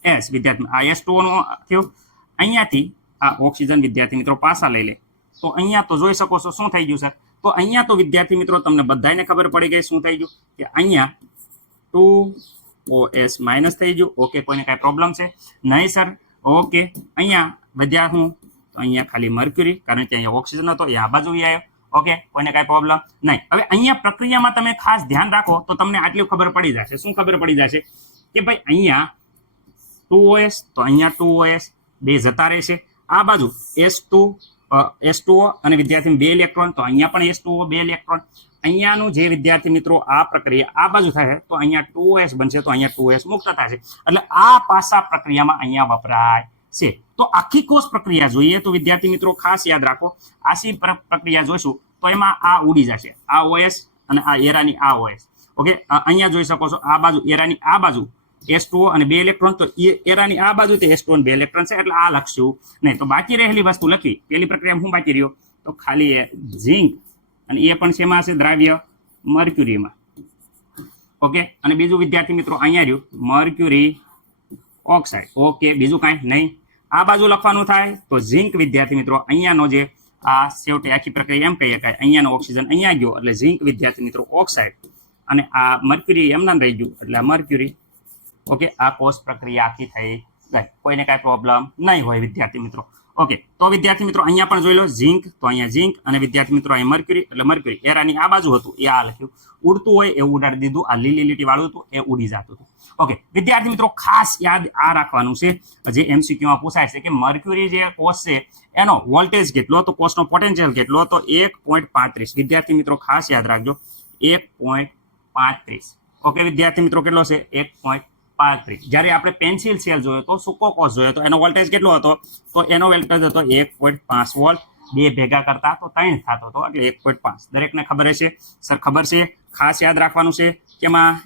OHS વિદ્યાર્થી, આ H2O નું થયું, અહીંયાથી આ ઓક્સિજન વિદ્યાર્થી મિત્રો પાછા લઈ લે. તો અહીંયા તો જોઈ શકો છો શું થઈ ગયું સર? તો અહીંયા તો વિદ્યાર્થી મિત્રો તમને બધાને ખબર પડી ગઈ શું થઈ ગયું કે અહીંયા 2OS માઇનસ થઈ ગયું. ઓકે, કોઈને કાંઈ પ્રોબ્લેમ છે? નહીં સર. ઓકે, અહીંયા વધ્યા હું તો અહીંયા ખાલી મર્ક્યુરી, કારણ કે અહીંયા ઓક્સિજન હતો એ આ બાજુ આવ્યો. ઓકે, કોઈને કાંઈ પ્રોબ્લેમ નહીં. હવે અહીંયા પ્રક્રિયામાં તમે ખાસ ધ્યાન રાખો તો તમને આટલી ખબર પડી જશે. શું ખબર પડી જશે? કે ભાઈ અહીંયા 2OS તો અહીંયા 2OS 2 જતા રહેશે. આ બાજુ H2O અને વિદ્યાર્થી 2 ઇલેક્ટ્રોન, તો અહીંયા પણ H2O 2 ઇલેક્ટ્રોન. અહીંયાનું જે વિદ્યાર્થી મિત્રો આ પ્રક્રિયા આ બાજુ થાય તો અહીંયા 2OS બનશે, તો અહીંયા 2OS મુક્ત થશે. એટલે આ પાસા પ્રક્રિયામાં અહીંયા વપરાય છે. તો આખી કોષ પ્રક્રિયા જોઈએ તો વિદ્યાર્થી મિત્રો ખાસ યાદ રાખો, આશી પ્રક્રિયા જોઈશું તો એમાં આ ઉડી જશે, આ OS અને આ એરાની આ OS. ઓકે, અહીંયા જોઈ શકો છો આ બાજુ એરાની આ બાજુ H2O અને 2 ઇલેક્ટ્રોન, તો એરાની આ બાજુ તે H2O અને 2 ઇલેક્ટ્રોન છે, એટલે આ લખશું નહીં. તો બાકી રહેલી વસ્તુ લખી. પેલી પ્રક્રિયા શું બાકી રહ્યો? તો ખાલી ઝિંક, અને એ પણ શેમાં હશે? દ્રાવ્ય મર્ક્યુરીમાં. ઓકે, અને બીજું વિદ્યાર્થી મિત્રો અહીંયા રહ્યું મર્ક્યુરી ઓક્સાઇડ. ઓકે, બીજું કાંઈ નહીં. આ બાજુ લખવાનું થાય તો ઝિંક વિદ્યાર્થી મિત્રો, અહીંયાનો જે આ છેવટે આખી પ્રક્રિયા એમ કહીએ કે અહીંયાનો ઓક્સિજન અહીંયા ગયો એટલે ઝિંક વિદ્યાર્થી મિત્રો ઓક્સાઇડ, અને આ મર્ક્યુરી એમનામ રહી ગયું એટલે આ મર્ક્યુરી. ઓકે, આ કોષ પ્રક્રિયા આખી થઈ ગઈ. કોઈને કાંઈ પ્રોબ્લેમ નહીં હોય વિદ્યાર્થી મિત્રો. ઓકે, તો વિદ્યાર્થી મિત્રો અહીંયા પણ જોઈ લો ઝિંક, તો અહીંયા ઝિંક, અને વિદ્યાર્થી મિત્રો અહીંયા મર્ક્યુરી, એટલે મર્ક્યુરી એરાની આ બાજુ હતું એ આ લખ્યું. ઉડતું હોય એવું ઉડાડી દીધું, આ લીલી લીટી વાળું હતું એ ઉડી જતું હતું. ઓકે, વિદ્યાર્થી મિત્રો ખાસ યાદ આ રાખવાનું છે, જે MCQમાં પૂછાય છે કે મર્ક્યુરી જે કોષ છે એનો વોલ્ટેજ કેટલો, તો કોષનો પોટેન્શિયલ કેટલો, તો 1.35. વિદ્યાર્થી મિત્રો ખાસ યાદ રાખજો 1.35. ઓકે વિદ્યાર્થી મિત્રો કેટલો છે? 1.35. જ્યારે આપણે પેન્સિલ સેલ જોયો તો સૂકો કોષ જોયો તો એનો વોલ્ટેજ કેટલો હતો? તો એનો વોલ્ટેજ હતો 1.5 વોલ્ટ. 2 ભેગા કરતા તો 3 થતો હતો, એટલે 1.5. દરેકને ખબર હશે સર? ખબર છે. ખાસ યાદ રાખવાનું છે કે એમાં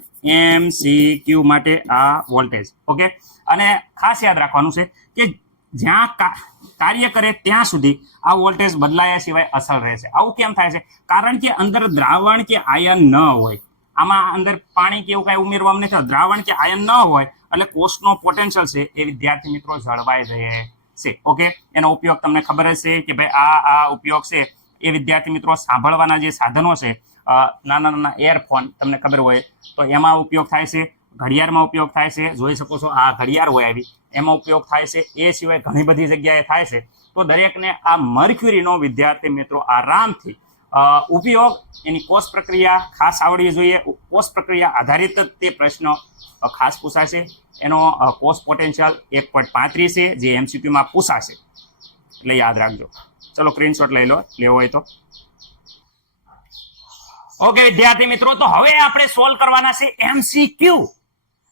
MCQ માટે આ વોલ્ટેજ. ઓકે, અને ખાસ યાદ રાખવાનું છે કે જ્યાં કાર્ય કરે ત્યાં સુધી આ વોલ્ટેજ બદલાયા સિવાય અસર રહેશે. આવું કેમ થાય છે? કારણ કે અંદર દ્રાવણ કે આયન ન હોય. આમાં અંદર પાણી કે એવું કાંઈ ઉમેરવામાં નથી, દ્રાવણ કે આયન ન હોય એટલે કોષનો પોટેન્શિયલ છે એ વિદ્યાર્થી મિત્રો જળવાઈ રહે છે. ઓકે, એનો ઉપયોગ તમને ખબર હશે કે ભાઈ આ ઉપયોગ છે એ વિદ્યાર્થી મિત્રો સાંભળવાના જે સાધનો છે, નાના નાના એરફોન તમને ખબર હોય તો એમાં ઉપયોગ થાય છે, ઘડિયાળમાં ઉપયોગ થાય છે. જોઈ શકો છો આ ઘડિયાળ હોય આવી, એમાં ઉપયોગ થાય છે. એ સિવાય ઘણી બધી જગ્યાએ થાય છે. તો દરેકને આ મર્ક્યુરીનો વિદ્યાર્થી મિત્રો આરામથી ઉપયોગ, એની કોષ પ્રક્રિયા ખાસ આવડવી જોઈએ. કોષ પ્રક્રિયા આધારિત જ તે પ્રશ્ન ખાસ પૂછાશે. એનો કોષ પોટેન્શિયલ 1.35 છે, જે એમસીક્યુમાં પૂછાશે, એટલે યાદ રાખજો. ચલો સ્ક્રીનશોટ લઈ લો, લેવો હોય તો. ઓકે વિદ્યાર્થી મિત્રો, તો હવે આપણે સોલ્વ કરવાના છે એમસીક્યુ.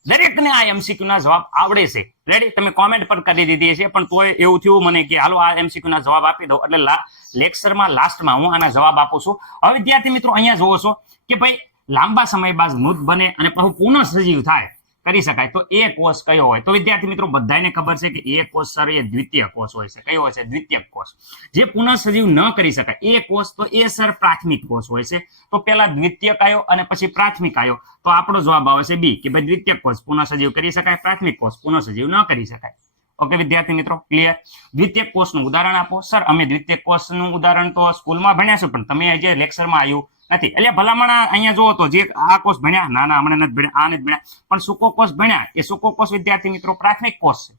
દરેકને આ એમસીક્યુ ના જવાબ આવડે છે. રેડી? તમે કોમેન્ટ પણ કરી દીધી છે, પણ તોય એવું થયું મને કે હાલો આ એમસીક્યુ ના જવાબ આપી દો, એટલે લેક્ચરમાં લાસ્ટમાં હું આના જવાબ આપું છું. હવે વિદ્યાર્થી મિત્રો અહીંયા જોવો છો કે ભાઈ લાંબા સમય બાદ મૃત બને અને પછી પુનઃ સજીવ થાય કરી શકાય, તો એ કોષ કયો હોય? તો વિદ્યાર્થી મિત્રો બધાને ખબર છે કે એ કોષ સર એ દ્વિતીય કોષ હોય છે. કયો હોય છે? દ્વિતીય કોષ. જે પુનઃ સજીવ ન કરી શકાય એ કોષ, તો એ સર પ્રાથમિક કોષ હોય છે. તો પેલા દ્વિતીયક આવ્યો અને પછી પ્રાથમિક આવ્યો, તો આપણો જવાબ આવે છે બી, કે ભાઈ દ્વિતીયક કોષ પુનઃ સજીવ કરી શકાય, પ્રાથમિક કોષ પુનઃ સજીવ ન કરી શકાય. ઓકે વિદ્યાર્થી મિત્રો, ક્લિયર? દ્વિતીયક કોષનું ઉદાહરણ આપો. સર અમે દ્વિતીયક કોષનું ઉદાહરણ તો સ્કૂલમાં ભણ્યા છે, પણ તમે આજે લેક્ચરમાં આવ્યું નથી. એટલે ભલામણ અહીંયા જોવો તો જે આ કોષ ભણ્યા, ના હમણાં નથી ભણ્યા, આ નથી ભણ્યા, પણ સૂકો કોષ ભણ્યા. એ સૂકો કોષ વિદ્યાર્થી મિત્રો પ્રાથમિક કોષ છે.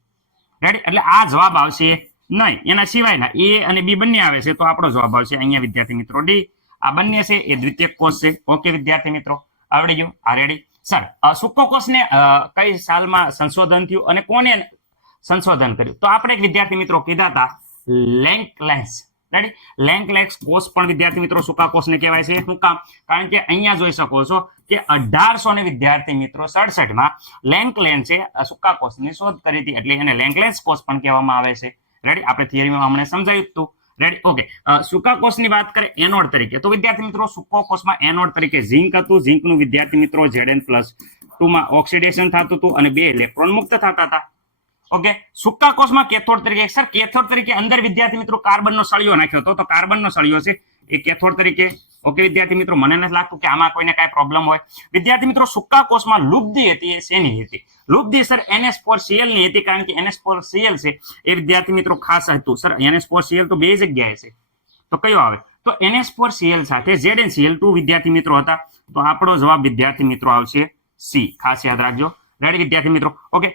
રેડી? એટલે આ જવાબ આવશે નહીં. એના સિવાયના એ અને બી બંને આવે છે, તો આપણો જવાબ આવશે અહીંયા વિદ્યાર્થી મિત્રો ડી. આ બંને છે એ દ્વિતીયક કોષ છે. ઓકે વિદ્યાર્થી મિત્રો, આવડી ગયું? આ રેડી? સર સૂકો કોષને કઈ સાલમાં સંશોધન થયું અને કોને સંશોધન કર્યું? તો આપણે વિદ્યાર્થી મિત્રો કીધા હતા લેન્કલેન્સ. રેડી? લેન્કલેન્સ કોષ પણ વિદ્યાર્થી મિત્રો સૂકા કોષને કહેવાય છે. શું કામ? કારણ કે અહીંયા જોઈ શકો છો કે 1800 વિદ્યાર્થી મિત્રો 67માં લેન્કલેન્સે સૂકા કોષની શોધ કરી હતી, એટલે એને લેન્કલેન્સ કોષ પણ કહેવામાં આવે છે. રેડી? આપણે થિયરીમાં હમણાં સમજાવ્યું હતું. રેડી? ઓકે. સૂકા કોષની વાત કરીએ એનોડ તરીકે, તો વિદ્યાર્થી મિત્રો સૂકો કોષમાં એનોડ તરીકે ઝિંક હતું. ઝિંકનું વિદ્યાર્થી મિત્રો Zn+2માં ઓક્સિડેશન થતું હતું અને 2 ઇલેક્ટ્રોન મુક્ત થતા હતા. ઓકે. સૂકા કોષમાં કેથોડ તરીકે, સર કેથોડ તરીકે અંદર વિદ્યાર્થી મિત્રો કાર્બનનો સળિયો નાખ્યો હતો, તો કાર્બનનો સળિયો છે એ કેથોડ તરીકે. ઓકે વિદ્યાર્થી મિત્રો, મને નથી લાગતું કે આમાં કોઈને કાંઈ પ્રોબ્લેમ હોય. વિદ્યાર્થી મિત્રો સૂકા કોષમાં લુબ્ધી હતી, એ શેની હતી? લુબ્ધી સર NH4Cl ની હતી, કારણ કે NH4Cl છે એ વિદ્યાર્થી મિત્રો ખાસ હતું. સર NH4Cl તો બે જગ્યાએ છે, તો કયો આવે? તો NH4Cl સાથે ZnCl2 વિદ્યાર્થી મિત્રો હતા, તો આપણો જવાબ વિદ્યાર્થી મિત્રો આવશે સી. ખાસ યાદ રાખજો. રેડી વિદ્યાર્થી મિત્રો? ઓકે.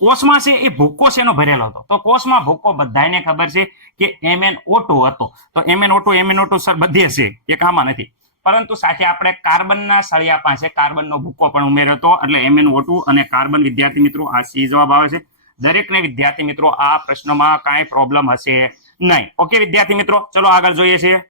કોષમાં છે એ ભૂકો શેનો ભરેલો હતો? તો કોષમાં ભૂકો બધાને ખબર છે કે MnO2 હતો. તો MnO2 સર બધી હશે, એક આમાં નથી, પરંતુ સાથે આપણે કાર્બનના સળિયા પાસે કાર્બનનો ભૂકો પણ ઉમેર્યો હતો, એટલે MnO2 અને કાર્બન વિદ્યાર્થી મિત્રો આ સી જવાબ આવે છે. દરેકને વિદ્યાર્થી મિત્રો આ પ્રશ્નમાં કાંઈ પ્રોબ્લેમ હશે નહીં. ઓકે વિદ્યાર્થી મિત્રો, ચલો આગળ જોઈએ છીએ.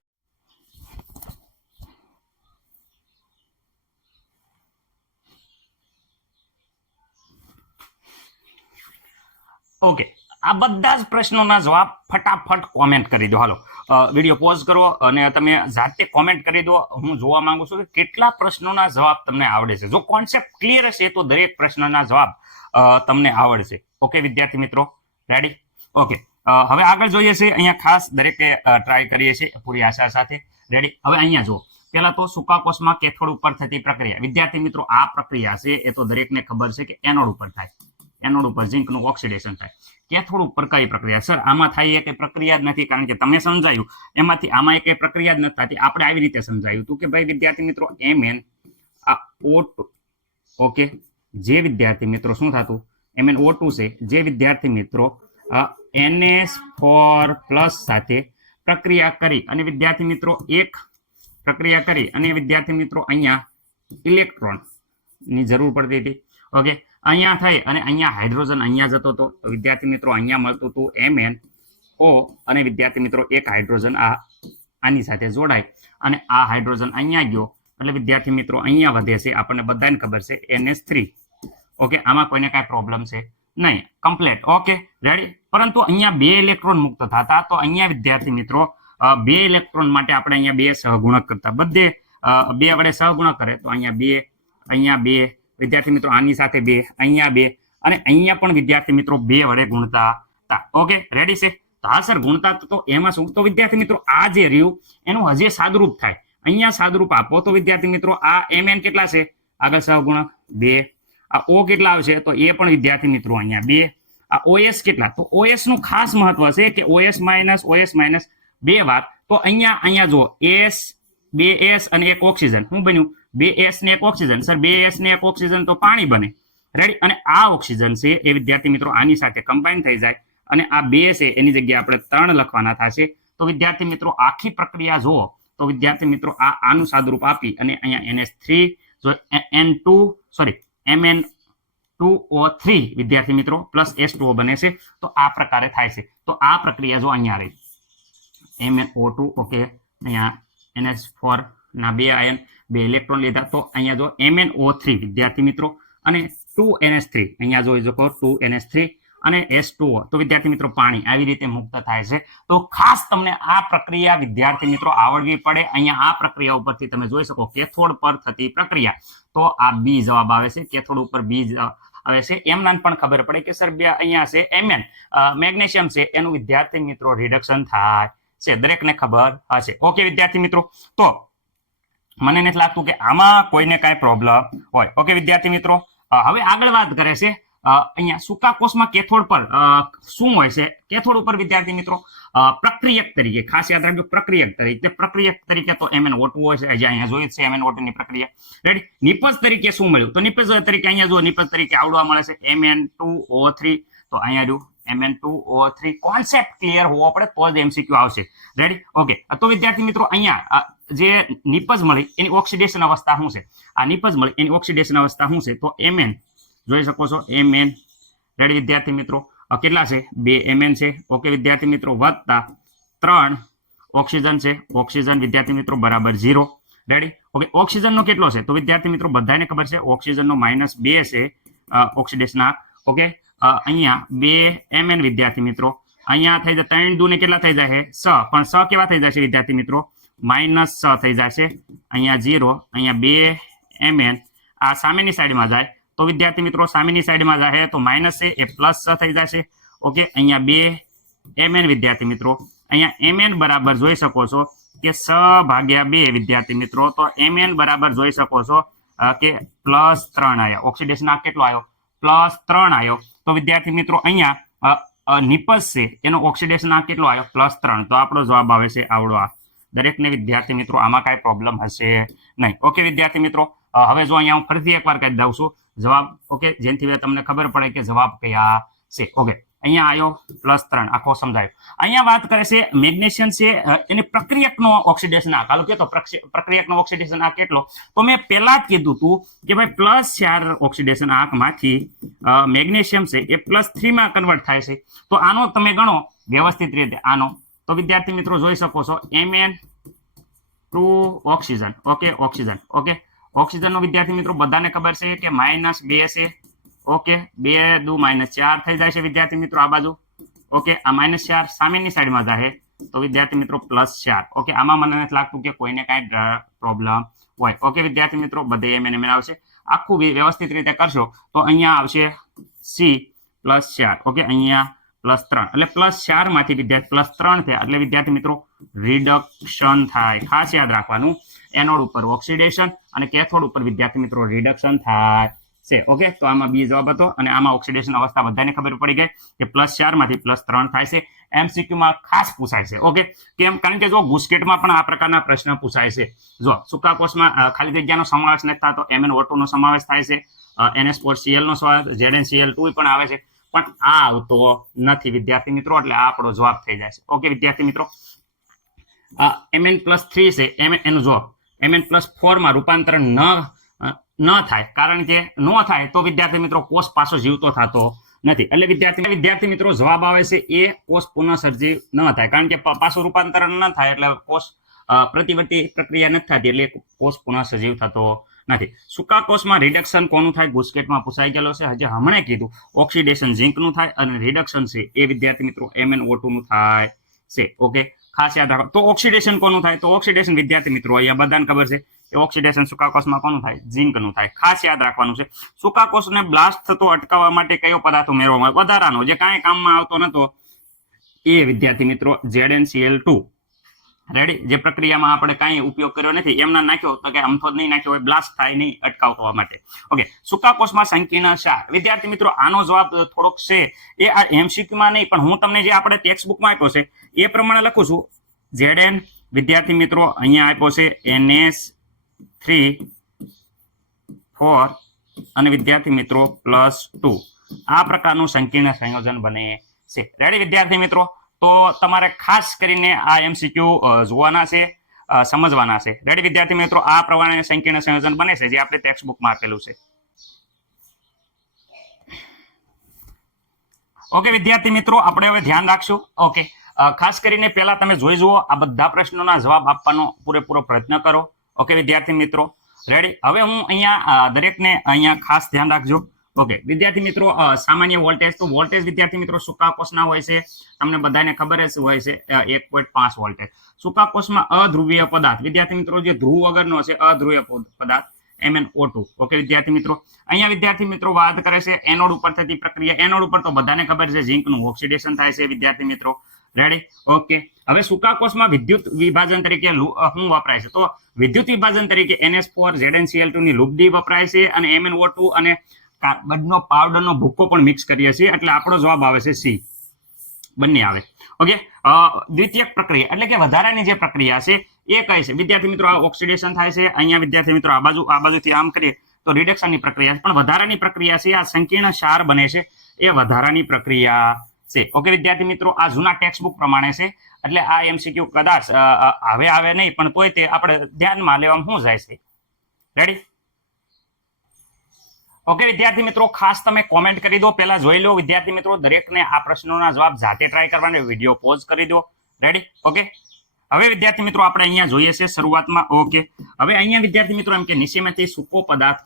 ઓકે. આ બધા જ પ્રશ્નોના જવાબ ફટાફટ કોમેન્ટ કરી દો. હાલો વિડીયો પોઝ કરો અને તમે જાતે કોમેન્ટ કરી દો. હું જોવા માંગુ છું કે કેટલા પ્રશ્નોના જવાબ તમને આવડે છે. જો કોન્સેપ્ટ ક્લિયર હશે તો દરેક પ્રશ્નના જવાબ તમને આવડશે. ઓકે વિદ્યાર્થી મિત્રો, રેડી? ઓકે. હવે આગળ જોઈએ છે. અહીંયા ખાસ દરેકે ટ્રાય કરીએ છીએ પૂરી આશા સાથે. રેડી? હવે અહીંયા જુઓ. પહેલા તો સૂકા કોષમાં કેથોડ ઉપર થતી પ્રક્રિયા. વિદ્યાર્થી મિત્રો આ પ્રક્રિયા છે એ તો દરેકને ખબર છે કે એનોડ ઉપર થાય. એનોડ ઉપર ઝિંકનું ઓક્સિડેશન થાય. કેથોડ ઉપર કઈ પ્રક્રિયા? સર આમાં થાય એ કઈ પ્રક્રિયા જ નથી, કારણ કે તમે સમજાયું એમાંથી આમાં એ કઈ પ્રક્રિયા જ નથી થતી. આપણે આવી રીતે સમજાયું હતું કે ભાઈ વિદ્યાર્થી મિત્રો MnO2. ઓકે. જે વિદ્યાર્થી મિત્રો શું થતું? MnO2 છે જે વિદ્યાર્થી મિત્રો NH4+ સાથે પ્રક્રિયા કરી અને વિદ્યાર્થી મિત્રો એક પ્રક્રિયા કરી અને વિદ્યાર્થી મિત્રો અહીંયા ઇલેક્ટ્રોન ની જરૂર પડતી હતી. ઓકે. અહીંયા થઈ અને અહીંયા હાઇડ્રોજન અહીંયા જતો હતો, તો વિદ્યાર્થી મિત્રો અહીંયા મળતું હતું MnO અને વિદ્યાર્થી મિત્રો એક હાઇડ્રોજન આની સાથે જોડાય અને આ હાઇડ્રોજન અહીંયા ગયો, એટલે વિદ્યાર્થી મિત્રો અહીંયા વધે છે. આપણને બધાને ખબર છે NH3. ઓકે. આમાં કોઈને કાંઈ પ્રોબ્લેમ છે નહીં, કમ્પ્લીટ. Okay ready? પરંતુ અહીંયા 2 ઇલેક્ટ્રોન મુક્ત થતા, તો અહીંયા વિદ્યાર્થી મિત્રો 2 ઇલેક્ટ્રોન માટે આપણે અહીંયા 2 સહગુણક કરતા. બધે 2 વડે સહગુણક કરે તો અહીંયા 2, અહીંયા 2 વિદ્યાર્થી મિત્રો, આની સાથે 2, અહીંયા 2 અને અહીંયા પણ વિદ્યાર્થી મિત્રો 2 વડે ગુણતા હતા. ઓકે રેડી છે? તો હા સર ગુણતા તો એમાં શું? તો વિદ્યાર્થી મિત્રો આ જે રહ્યું એનું હજી સાદુરૂપ થાય. અહીંયા સાદુરૂપ આપો તો વિદ્યાર્થી મિત્રો આ Mn કેટલા છે? આગળ સહગુણક 2. આ O કેટલા આવશે? તો એ પણ વિદ્યાર્થી મિત્રો અહીંયા 2. આ OS કેટલા? તો OS નું ખાસ મહત્વ છે કે OS- 2 વાર. તો અહીંયા જો S, 2S અને એક ઓક્સિજન. શું બન્યું? 2S ને એક ઓક્સિજન. સર 2S ને એક ઓક્સિજન તો પાણી બને. રેડી? અને આ ઓક્સિજન છે એ વિદ્યાર્થી મિત્રો આની સાથે કમ્બાઈન થઈ જાય અને આ 2 છે એની જગ્યાએ આપણે 3 લખવાના થશે. તો વિદ્યાર્થી મિત્રો આખી પ્રક્રિયા જુઓ તો વિદ્યાર્થી મિત્રો આનું સાદુરૂપ આપી અને અહીંયા NH3 જો MN2O3 વિદ્યાર્થી મિત્રો પ્લસ H2O બને છે તો આ પ્રકારે થાય છે. તો આ પ્રક્રિયા જો અહીંયા રહી MnO2 ઓકે અહીંયા NH4 ના 2 આયન 2 ઇલેક્ટ્રોન લીધા તો અહીંયા જો MnO3 વિદ્યાર્થી મિત્રો અને 2NH3 અહીંયા જોઈ શકો 2NH3 અને H2O તો વિદ્યાર્થી મિત્રો પાણી આવી રીતે મુક્ત થાય છે. તો ખાસ તમને આ પ્રક્રિયા વિદ્યાર્થી મિત્રો આવડવી પડે. અહીંયા આ પ્રક્રિયા ઉપરથી તમે જોઈ શકો કેથોડ પર થતી પ્રક્રિયા તો આ બી જવાબ આવે છે. કેથોડ ઉપર બી આવે છે. એમના પણ ખબર પડે કે સર અહીંયા છે Mn મેગ્નેશિયમ છે એનું વિદ્યાર્થી મિત્રો રિડક્શન થાય છે. દરેકને ખબર હશે. ઓકે વિદ્યાર્થી મિત્રો, તો મને નથી લાગતું કે આમાં કોઈને કાંઈ પ્રોબ્લેમ હોય. ઓકે વિદ્યાર્થી મિત્રો, હવે આગળ વાત કરે છે અહીંયા સૂકા કોષમાં કેથોડ પર શું હોય છે. કેથોડ ઉપર વિદ્યાર્થી મિત્રો પ્રક્રિયક તરીકે ખાસ યાદ રાખજો, પ્રક્રિયક તરીકે તો MnO2 હોય છે. અહીંયા જોઈએ છે MnO2 ની પ્રક્રિયા. રેડી. નિપજ તરીકે શું મળ્યું? તો નિપજ તરીકે અહીંયા જો નિપજ તરીકે આવડવા મળે છે Mn2O3. તો અહીંયા જો Mn2O3 કોન્સેપ્ટ ક્લિયર હોવો પડે તો જ MCQ આવશે. રેડી. ઓકે, તો વિદ્યાર્થી મિત્રો અહીંયા જે નિપજ મળી એની ઓક્સિડેશન અવસ્થા શું છે? આ નિપજ મળી એની ઓક્સિડેશન અવસ્થા શું છે? તો Mn જોઈ શકો છો Mn. રેડી વિદ્યાર્થી મિત્રો, કેટલા છે? 2 Mn છે. ઓકે વિદ્યાર્થી મિત્રો, વત્તા 3 ઓક્સિજન છે. ઓક્સિજન વિદ્યાર્થી મિત્રો બરાબર 0. રેડી. ઓકે, ઓક્સિજનનો કેટલો છે? તો વિદ્યાર્થી મિત્રો બધાને ખબર છે ઓક્સિજનનો -2 છે ઓક્સિડેશન. ઓકે, અહીંયા 2 Mn વિદ્યાર્થી મિત્રો, અહીંયા થઈ જાય 3 2 ને કેટલા થઈ જાય છે? 6. પણ 6 કેવા થઈ જશે વિદ્યાર્થી મિત્રો? -6 થઈ જશે. અહીંયા 0, અહીંયા 2 Mn આ સામેની સાઈડમાં જાય તો વિદ્યાર્થી મિત્રો સામેની સાઈડમાં જાય તો માઇનસ છે એ +6 થઈ જશે. ઓકે, અહીંયા 2 Mn વિદ્યાર્થી મિત્રો, અહીંયા Mn બરાબર જોઈ શકો છો કે 6/2 વિદ્યાર્થી મિત્રો. તો Mn બરાબર જોઈ શકો છો કે +3 આવ્યા. ઓક્સિડેશન આ કેટલો આવ્યો? +3 આવ્યો. તો વિદ્યાર્થી મિત્રો અહીંયા નિપજ છે એનો ઓક્સિડેશન આ કેટલો આવ્યો? +3. તો આપણો જવાબ આવે છે આવડો. આ દરેકને વિદ્યાર્થી મિત્રો આમાં કાંઈ પ્રોબ્લેમ હશે નહીં. ઓકે વિદ્યાર્થી મિત્રો, હવે જો અહીંયા હું ફરીથી એકવાર કહી દઉં છું જવાબ. ઓકે, જેનાથી તમને ખબર પડે કે જવાબ કયા છે. ઓકે, અહીંયા આવ્યો +3 આખો સમજાયો. અહીંયા વાત કરે છે મેગ્નેશિયમ છે એને પ્રક્રિયકનો ઓક્સિડેશન આંક. હાલો કે તો પ્રક્રિયકનો ઓક્સિડેશન આંક કેટલો? તો મેં પહેલા જ કીધું હતું કે ભાઈ +4 ઓક્સિડેશન આંકમાંથી મેગ્નેશિયમ છે એ +3 માં કન્વર્ટ થાય છે. તો આનો તમે ગણો વ્યવસ્થિત રીતે આનો. તો વિદ્યાર્થી મિત્રો જોઈ શકો છો Mn2 oxygen. Okay, oxygen. Okay, ઓક્સિજનનો વિદ્યાર્થી મિત્રો બધાને ખબર છે કે -2 છે. ઓકે, 2 2 -4 થઈ જાય છે વિદ્યાર્થી મિત્રો આ બાજુ. ઓકે, આ -4 સામેની સાઈડમાં જાય તો વિદ્યાર્થી મિત્રો +4. ઓકે, આમાં મને નથી લાગતું કે કોઈને કાંઈ પ્રોબ્લેમ હોય. ઓકે વિદ્યાર્થી મિત્રો, બધે Mn આવશે. આખું વ્યવસ્થિત રીતે કરશો તો અહીંયા આવશે C +4. ઓકે, અહીંયા +3 એટલે +4 માંથી વિદ્યાર્થી +3 થયા એટલે વિદ્યાર્થી મિત્રો રિડક્શન થાય. ખાસ યાદ રાખવાનું, એનોડ ઉપર ઓક્સિડેશન અને કેથોડ ઉપર વિદ્યાર્થી મિત્રો રિડક્શન થાય છે. ઓકે, તો આમાં બી જવાબ હતો અને આમાં ઓક્સિડેશન અવસ્થા બધાને ખબર પડી ગઈ કે +4 માંથી +3 થાય છે. MCQ માં ખાસ પૂછાય છે. ઓકે, કેમ? કારણ કે જો ગુસ્કેટમાં પણ આ પ્રકારના પ્રશ્ન પૂછાય છે. જો સૂકા કોષમાં ખાલી જગ્યાનો સમાવેશ નથી થતો, MnO2 નો સમાવેશ થાય છે, NH4Cl નો ZnCl2 પણ આવે છે, પણ આ આવતો નથી વિદ્યાર્થી મિત્રો. એટલે આ આપણો જવાબ થઈ જાય છે. ઓકે વિદ્યાર્થી મિત્રો, Mn+3 છે એનું જો Mn+4 માં રૂપાંતરણ ન થાય. કારણ કે ન થાય તો વિદ્યાર્થી મિત્રો કોષ પાછો જીવતો થતો નથી. એટલે વિદ્યાર્થી મિત્રો જવાબ આવે છે એ કોષ પુનઃસર્જીવ ન થાય. કારણ કે પાછું રૂપાંતરણ ન થાય એટલે કોષ પ્રતિવર્તી પ્રક્રિયા નથી થતી એટલે કોષ પુનઃસજીવ થતો નથી. સૂકા કોષમાં રિડક્શન કોનું થાય? ગુસ્કેટમાં પૂછાઈ ગયેલો છે. હજી હમણાં કીધું ઓક્સિડેશન ઝિંકનું થાય અને રિડક્શન છે એ વિદ્યાર્થી મિત્રો MnO2 નું થાય છે. ઓકે, ખાસ યાદ રાખો. તો ઓક્સિડેશન કોનું થાય? તો ઓક્સિડેશન વિદ્યાર્થી મિત્રો અહીંયા બધાને ખબર છે કે ઓક્સિડેશન સૂકા કોષમાં કોનું થાય? ઝિંકનું થાય. ખાસ યાદ રાખવાનું છે. સૂકા કોષને બ્લાસ્ટ થતો અટકાવવા માટે કયો પદાર્થ ઉમેરવામાં આવે? વધારાનો જે કાંઈ કામમાં આવતો નતો એ વિદ્યાર્થી મિત્રો ZnCl2. રેડી. જે પ્રક્રિયામાં આપણે કાંઈ ઉપયોગ કર્યો નથી એમના નાખ્યો તો કે અમથો જ નહીં નાખ્યો હોય, બ્લાસ્ટ થાય નહીં અટકાવ થવા માટે. ઓકે, સૂકા કોષમાં સંકીર્ણ ક્ષાર. વિદ્યાર્થી મિત્રો આનો જવાબ થોડોક છે એ આ MCQ માં નહીં પણ હું તમને જે આપણે ટેક્સ્ટ બુકમાં આપ્યો છે એ પ્રમાણે લખું છું. Zn વિદ્યાર્થી મિત્રો અહીંયા આપ્યો છે NH3 4 અને વિદ્યાર્થી મિત્રો +2. આ પ્રકારનું સંકીર્ણ સંયોજન બને છે. રેડી વિદ્યાર્થી મિત્રો, તો તમારે ખાસ કરીને આ MCQ જોવાના છે. સમજવાના છે. રેડી વિદ્યાર્થી મિત્રો, આ પ્રમાણે સંકીર્ણ સંયોજન બને છે જે આપણે ટેક્સ્ટ બુકમાં આપેલું છે. ઓકે વિદ્યાર્થી મિત્રો, આપણે હવે ધ્યાન રાખશું. ઓકે, ખાસ કરીને પહેલા તમે જોઈ જુઓ, આ બધા પ્રશ્નોના જવાબ આપવાનો પૂરેપૂરો પ્રયત્ન કરો. ઓકે વિદ્યાર્થી મિત્રો, રેડી. હવે હું અહીંયા દરેકને અહીંયા ખાસ ધ્યાન રાખજો. ઓકે વિદ્યાર્થી મિત્રો, સામાન્ય વોલ્ટેજ, તો વોલ્ટેજ વિદ્યાર્થી મિત્રો સૂકા કોષના હોય છે, તમને બધાને ખબર જ હોય છે, 1.5 વોલ્ટેજ. સૂકા કોષમાં અધ્રુવીય પદાર્થ, વિદ્યાર્થી મિત્રો જે ધ્રુવ વગરનો છે અધ્રુવીય પદાર્થ MnO2. ઓકે વિદ્યાર્થી મિત્રો, અહીંયા વિદ્યાર્થી મિત્રો વાત કરે છે એનોડ ઉપર થતી પ્રક્રિયા. એનોડ ઉપર તો બધાને ખબર છે ઝીંકનું ઓક્સિડેશન થાય છે વિદ્યાર્થી મિત્રો. રેડી. ઓકે, હવે સૂકા કોષમાં વિદ્યુત વિભાજન તરીકે શું વપરાય છે? તો વિદ્યુત વિભાજન તરીકે NH4 ZnCl2 ની લુબ્ધી વપરાય છે અને MnO2 અને કાર્બનનો પાવડરનો ભૂકો પણ મિક્સ કરીએ છીએ, એટલે આપણો જવાબ આવે છે C. બંને આવે. ઓકે, દ્વિતીયક પ્રક્રિયા એટલે કે વધારાની જે પ્રક્રિયા છે એ કઈ છે વિદ્યાર્થી મિત્રો? આ ઓક્સિડેશન થાય છે. અહીંયા વિદ્યાર્થી મિત્રો આ બાજુથી આમ કરીએ તો રિડક્શનની પ્રક્રિયા છે, પણ વધારાની પ્રક્રિયા છે આ સંકીર્ણ ક્ષાર બને છે, એ વધારાની પ્રક્રિયા છે. ઓકે વિદ્યાર્થી મિત્રો, આ જૂના ટેક્સ્ટ બુક પ્રમાણે છે, એટલે આ MCQ કદાચ હવે આવે નહીં, પણ તોય તે આપણે ધ્યાનમાં લેવામાં શું જાય છે. રેડી. ઓકે વિદ્યાર્થી મિત્રો, ખાસ તમે કોમેન્ટ કરી દો, પહેલા જોઈ લો વિદ્યાર્થી મિત્રો, દરેકને આ પ્રશ્નોના જવાબ જાતે ટ્રાય કરવાને વિડીયો પોઝ કરી દો. રેડી. ઓકે, હવે વિદ્યાર્થી મિત્રો આપણે અહીંયા જોઈએ છે શરૂઆતમાં. ઓકે, હવે અહીંયા વિદ્યાર્થી મિત્રો એમ કે નીચેમાંથી સૂકો પદાર્થ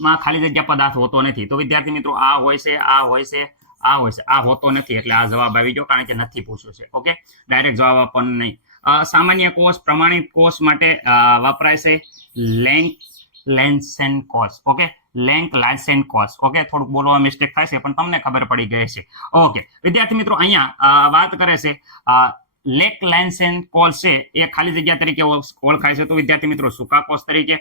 માં ખાલી જગ્યા પદાર્થ હોતો નથી. તો વિદ્યાર્થી મિત્રો આ હોય છે, આ હોય છે, આ હોય છે, આ હોતો નથી, એટલે આ જવાબ આવી ગયો, કારણ કે નથી પૂછ્યું છે. ઓકે, ડાયરેક્ટ જવાબ આપવાનો નહીં. સામાન્ય કોષ, પ્રમાણિત કોષ માટે વપરાય છે લેન્સેન કોષ. ઓકે, લેન્સેન કોષ. ઓકે, થોડુંક બોલવામાં મિસ્ટેક થાય છે, પણ તમને ખબર પડી ગઈ છે. ઓકે વિદ્યાર્થી મિત્રો, અહીંયા વાત કરે છે લેન્સેન કોષ છે એ ખાલી જગ્યા તરીકે ઓળખાય છે. તો વિદ્યાર્થી મિત્રો સૂકા કોષ તરીકે,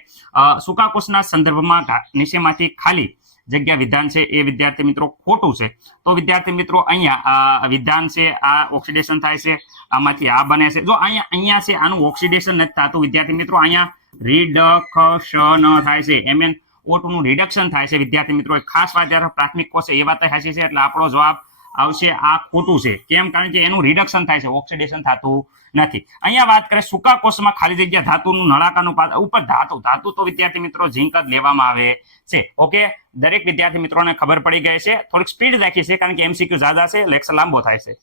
સૂકા કોષના સંદર્ભમાં નીચેમાંથી ખાલી જગ્યા વિધાન છે એ વિદ્યાર્થી મિત્રો ખોટું છે. તો વિદ્યાર્થી મિત્રો અહીંયા વિધાન છે, આ ઓક્સિડેશન થાય છે, આમાંથી આ બને છે. જો અહીંયા છે આનું ઓક્સિડેશન નથી થતું વિદ્યાર્થી મિત્રો, અહીંયા રિડક્શન થાય છે, MnO2 નું રિડક્શન થાય છે વિદ્યાર્થી મિત્રો. ખાસ વાત જ્યારે પ્રાથમિક કોષ છે એ વાત સાચી છે, એટલે આપણો જવાબ આવશે આ ખોટું છે. કેમ? કારણ કે એનું રિડક્શન થાય છે, ઓક્સિડેશન થતું નથી. અહીંયા વાત કરે સૂકા કોષમાં ખાલી જગ્યા ધાતુનું નળાકારનું ઉપર ધાતુ તો વિદ્યાર્થી મિત્રો ઝીંક જ લેવામાં આવે છે. ઓકે, દરેક વિદ્યાર્થી મિત્રોને ખબર પડી ગઈ છે. થોડીક સ્પીડ રાખી છે, કારણ કે MCQ જ્યાદા છે, લેક્ચર લાંબો થાય છે.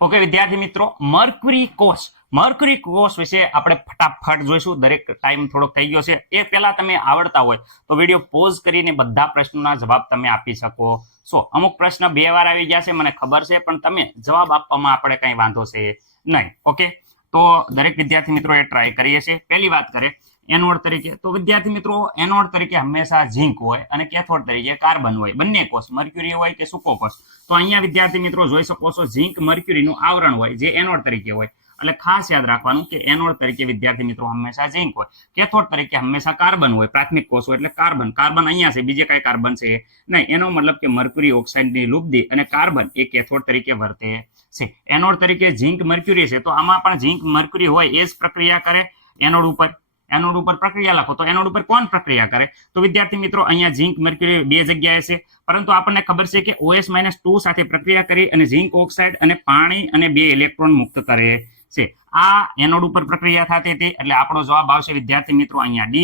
ઓકે વિદ્યાર્થી મિત્રો, મર્ક્યુરી કોષ વિશે આપણે ફટાફટ જોઈશું. દરેક ટાઈમ થોડોક થઈ ગયો છે, એ પહેલા તમે આવડતા હોય તો વિડીયો પોઝ કરીને બધા પ્રશ્નોના જવાબ તમે આપી શકો છો. અમુક પ્રશ્ન 2 વાર આવી ગયા છે મને ખબર છે, પણ તમે જવાબ આપવામાં આપણે કઈ વાંધો છે નહીં. ઓકે, તો દરેક વિદ્યાર્થી મિત્રો એ ટ્રાય કરીએ છીએ. પહેલી વાત કરે એનોડ તરીકે, તો વિદ્યાર્થી મિત્રો એનોડ તરીકે હંમેશા ઝીંક હોય અને કેથોડ તરીકે કાર્બન હોય. બંને કોષ મર્ક્યુરી હોય કે સૂકો કોષ. તો અહીંયા વિદ્યાર્થી મિત્રો જોઈ શકો છો ઝીંક મર્ક્યુરીનું આવરણ હોય જે એનોડ તરીકે હોય. એટલે ખાસ યાદ રાખવાનું કે એનોડ તરીકે વિદ્યાર્થી મિત્રો હંમેશા ઝીંક હોય, કેથોડ તરીકે હંમેશા કાર્બન હોય. પ્રાથમિક કોષ હોય એટલે કાર્બન અહીંયા છે, બીજે કઈ કાર્બન છે નહીં. એનો મતલબ કે મર્ક્યુરી ઓક્સાઇડની લુબ્ધી અને કાર્બન એ કેથોડ તરીકે વર્તે છે. એનોડ તરીકે ઝીંક મર્ક્યુરી છે, તો આમાં પણ ઝીંક મર્ક્યુરી હોય એ જ પ્રક્રિયા કરે એનોડ ઉપર. એનોડ ઉપર પ્રક્રિયા લખો તો એનોડ ઉપર કોણ પ્રક્રિયા કરે? તો વિદ્યાર્થી મિત્રો અહીંયા ઝીંક મર્ક્યુરી 2 જગ્યાએ છે, પરંતુ આપણને ખબર છે કે OS-2 સાથે પ્રક્રિયા કરી અને ઝીંક ઓક્સાઇડ અને પાણી અને 2 ઇલેક્ટ્રોન મુક્ત કરે છે. આ એનોડ ઉપર પ્રક્રિયા થતી હતી, એટલે આપણો જવાબ આવશે વિદ્યાર્થી મિત્રો અહીંયા D.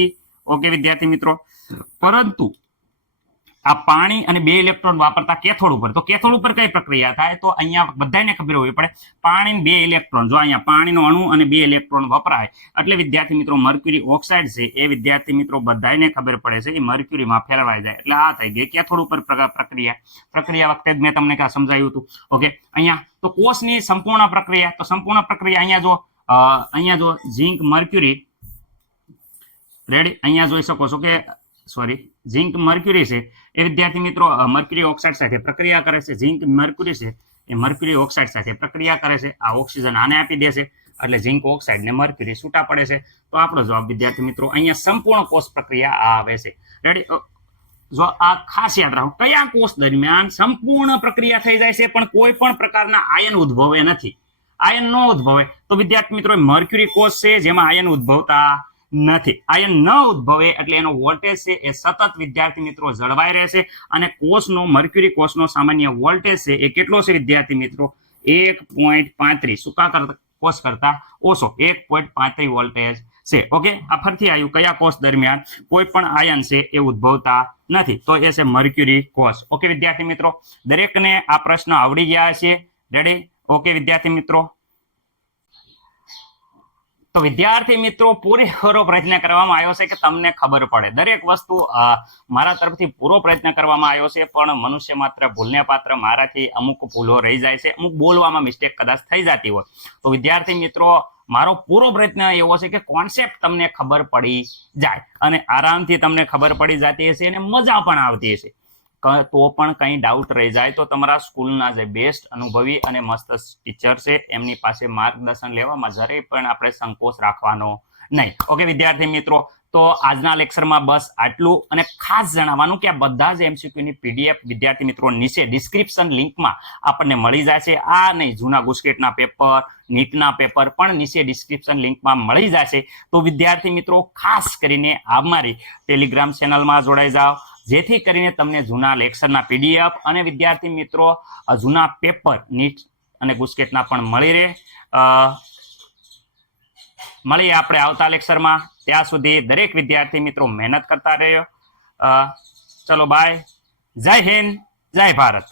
ઓકે વિદ્યાર્થી મિત્રો, પરંતુ આ પાણી અને 2 ઇલેક્ટ્રોન વાપરતા કેથોડ ઉપર, તો કેથોડ ઉપર કઈ પ્રક્રિયા થાય? તો અહીંયા બધાને ખબર હોવી પડે, પાણી 2 ઇલેક્ટ્રોન, જો અહીંયા પાણીનો અણુ અને 2 ઇલેક્ટ્રોન વપરાય એટલે વિદ્યાર્થી મિત્રો મર્ક્યુરી ઓક્સાઇડ છે એ વિદ્યાર્થી મિત્રો બધાને ખબર પડે છે એ મર્ક્યુરીમાં ફેરવાઈ જાય, એટલે આ થઈ ગઈ કેથોડ ઉપર પ્રક્રિયા વખતે જ મેં તમને ક્યાં સમજાવ્યું હતું. ઓકે, અહીંયા તો કોષની સંપૂર્ણ પ્રક્રિયા, તો સંપૂર્ણ પ્રક્રિયા અહીંયા જો ઝીંક મર્ક્યુરી, રેડી, અહીંયા જોઈ શકો છો કે ઝીંક મર્ક્યુરી છે એ વિદ્યાર્થી મિત્રો મર્ક્યુરી ઓક્સાઇડ સાથે પ્રક્રિયા કરે છે. ઝીંક મર્ક્યુરી છે એ મર્ક્યુરી ઓક્સાઇડ સાથે પ્રક્રિયા કરે છે. આ ઓક્સિજન આને આપી દે છે, એટલે ઝીંક ઓક્સાઇડ ને મર્ક્યુરી છૂટા પડે છે. તો આપણો જવાબ વિદ્યાર્થી મિત્રો અહીંયા સંપૂર્ણ કોષ પ્રક્રિયા આવે છે. રેડી. જો આ ખાસ યાદ રાખો, કયા કોષ દરમિયાન સંપૂર્ણ પ્રક્રિયા થઈ જાય છે પણ કોઈ પણ પ્રકારના આયન ઉદ્ભવે નથી? આયન ન ઉદ્ભવે તો વિદ્યાર્થી મિત્રો મર્ક્યુરી કોષ છે જેમાં આયન ઉદ્ભવતા નથી. આયન ન ઉદ્ભવે એટલે એનો વોલ્ટેજ છે એ સતત વિદ્યાર્થી મિત્રો જળવાઈ રહેશે, અને કોષનો મર્ક્યુરી કોષનો સામાન્ય વોલ્ટેજ છે એ કેટલો છે વિદ્યાર્થી મિત્રો? 1.35. સૂકા કોષ કરતા ઓછો 1.35 વોલ્ટેજ છે. ઓકે, આ ફરીથી આવ્યું કયા કોષ દરમિયાન કોઈ પણ આયન છે એ ઉદ્ભવતા નથી, તો એ છે મર્ક્યુરી કોષ. ઓકે વિદ્યાર્થી મિત્રો, દરેકને આ પ્રશ્ન આવડી ગયા છે. રેડી? ઓકે વિદ્યાર્થી મિત્રો, તો વિદ્યાર્થી મિત્રો પૂરેપૂરો પ્રયત્ન કરવામાં આવ્યો છે કે તમને ખબર પડે દરેક વસ્તુ. મારા તરફથી પૂરો પ્રયત્ન કરવામાં આવ્યો છે, પણ મનુષ્ય માત્ર ભૂલને પાત્ર. મારાથી અમુક ભૂલો રહી જાય છે, અમુક બોલવામાં મિસ્ટેક કદાચ થઈ જતી હોય. તો વિદ્યાર્થી મિત્રો મારો પૂરો પ્રયત્ન એવો છે કે કોન્સેપ્ટ તમને ખબર પડી જાય અને આરામથી તમને ખબર પડી જતી હશે અને મજા પણ આવતી હશે. તો પણ કંઈ ડાઉટ રહી જાય તો તમારા સ્કૂલના જે બેસ્ટ અનુભવી અને મસ્ત ટીચર છે એમની પાસે માર્ગદર્શન લેવામાં જરાય પણ આપણે સંકોચ રાખવાનો નહીં. ઓકે વિદ્યાર્થી મિત્રો, તો આજના લેક્ચરમાં બસ આટલું. અને ખાસ જણાવવાનું કે આ બધા જ એમસીક્યુની પીડીએફ વિદ્યાર્થી મિત્રો નીચે ડિસ્ક્રિપ્શન લિંકમાં આપણને મળી જશે. આ નહીં, જૂના ગુસ્કેટના પેપર, નીટના પેપર પણ નીચે ડિસ્ક્રિપ્શન લિંકમાં મળી જશે. તો વિદ્યાર્થી મિત્રો ખાસ કરીને અમારી ટેલિગ્રામ ચેનલમાં જોડાઈ જાઓ, જેથી કરીને તમને જૂના લેક્ચરના પીડીએફ અને વિદ્યાર્થી મિત્રો જૂના પેપર નીટ અને ગુસ્કેટના પણ મળી રહે. મળીએ આપણે આવતા લેક્ચરમાં. ત્યાં સુધી દરેક વિદ્યાર્થી મિત્રો મહેનત કરતા રહ્યો. ચલો બાય. જય હિન્દ, જય ભારત.